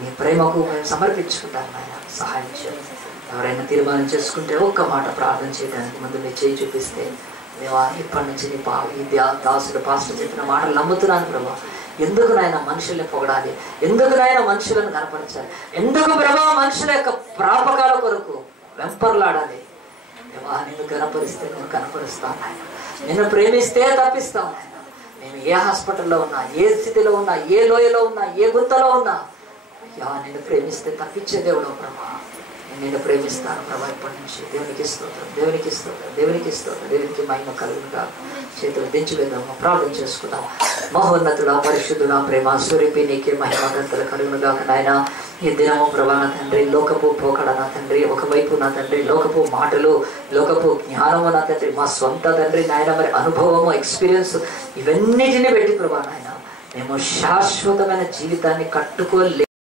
నీ ప్రేమకు మేము సమర్పించుకుంటాం నాయన. సహాయం చేయండి. ఎవరైనా తీర్మానం చేసుకుంటే ఒక్క మాట ప్రార్థన చేయడానికి ముందు మీరు చేయి చూపిస్తే, దేవా ఇప్పటి నుంచి ఈ దాసుడు పాస్టర్ చెప్పిన మాటలు నమ్ముతున్నాను ప్రభా. ఎందుకు నాయన మనుషుల్ని పొగడాలి? ఎందుకు నాయన మనుషులను కనపరచాలి? ఎందుకు ప్రభా మనుషుల యొక్క ప్రాపకాల కొరకు వెంపర్లాడాలి? దేవా నిన్ను కనపరిస్తే నేను కనపరుస్తాను ఆయన. నిన్ను ప్రేమిస్తే తప్పిస్తాను ఆయన. నేను ఏ హాస్పిటల్లో ఉన్నా, ఏ స్థితిలో ఉన్నా, ఏ లోయలో ఉన్నా, ఏ గుంతలో ఉన్నా, అయ్యా నిన్ను ప్రేమిస్తే తప్పించే దేవుడు ప్రభా. నేను ప్రేమిస్తాను ప్రభా. ఇప్పటి నుంచి దేవునికి స్తోత్రం, దేవునికి స్తోత్రం, దేవునికి స్తోత్రం, దేవునికి మహిమ కలుగుగా. చేతులు దించి వేద్దాము, ప్రార్థన చేసుకుందాం. మహోన్నతుడా, పరిశుద్ధుడా, ప్రేమ స్వరూపి నీకే మహిమ గంతలు కలుగునుగా నాయన. ఈ దినము ప్రభా నా తండ్రి, లోకపు పోకడ నా తండ్రి, ఒకవైపు నా తండ్రి లోకపు మాటలు, లోకపు జ్ఞానము నా తండ్రి, మా స్వంత తండ్రి నాయన మరి అనుభవము, ఎక్స్పీరియన్స్ ఇవన్నిటిని పెట్టి ప్రభా నాయన మేము శాశ్వతమైన జీవితాన్ని కట్టుకోలే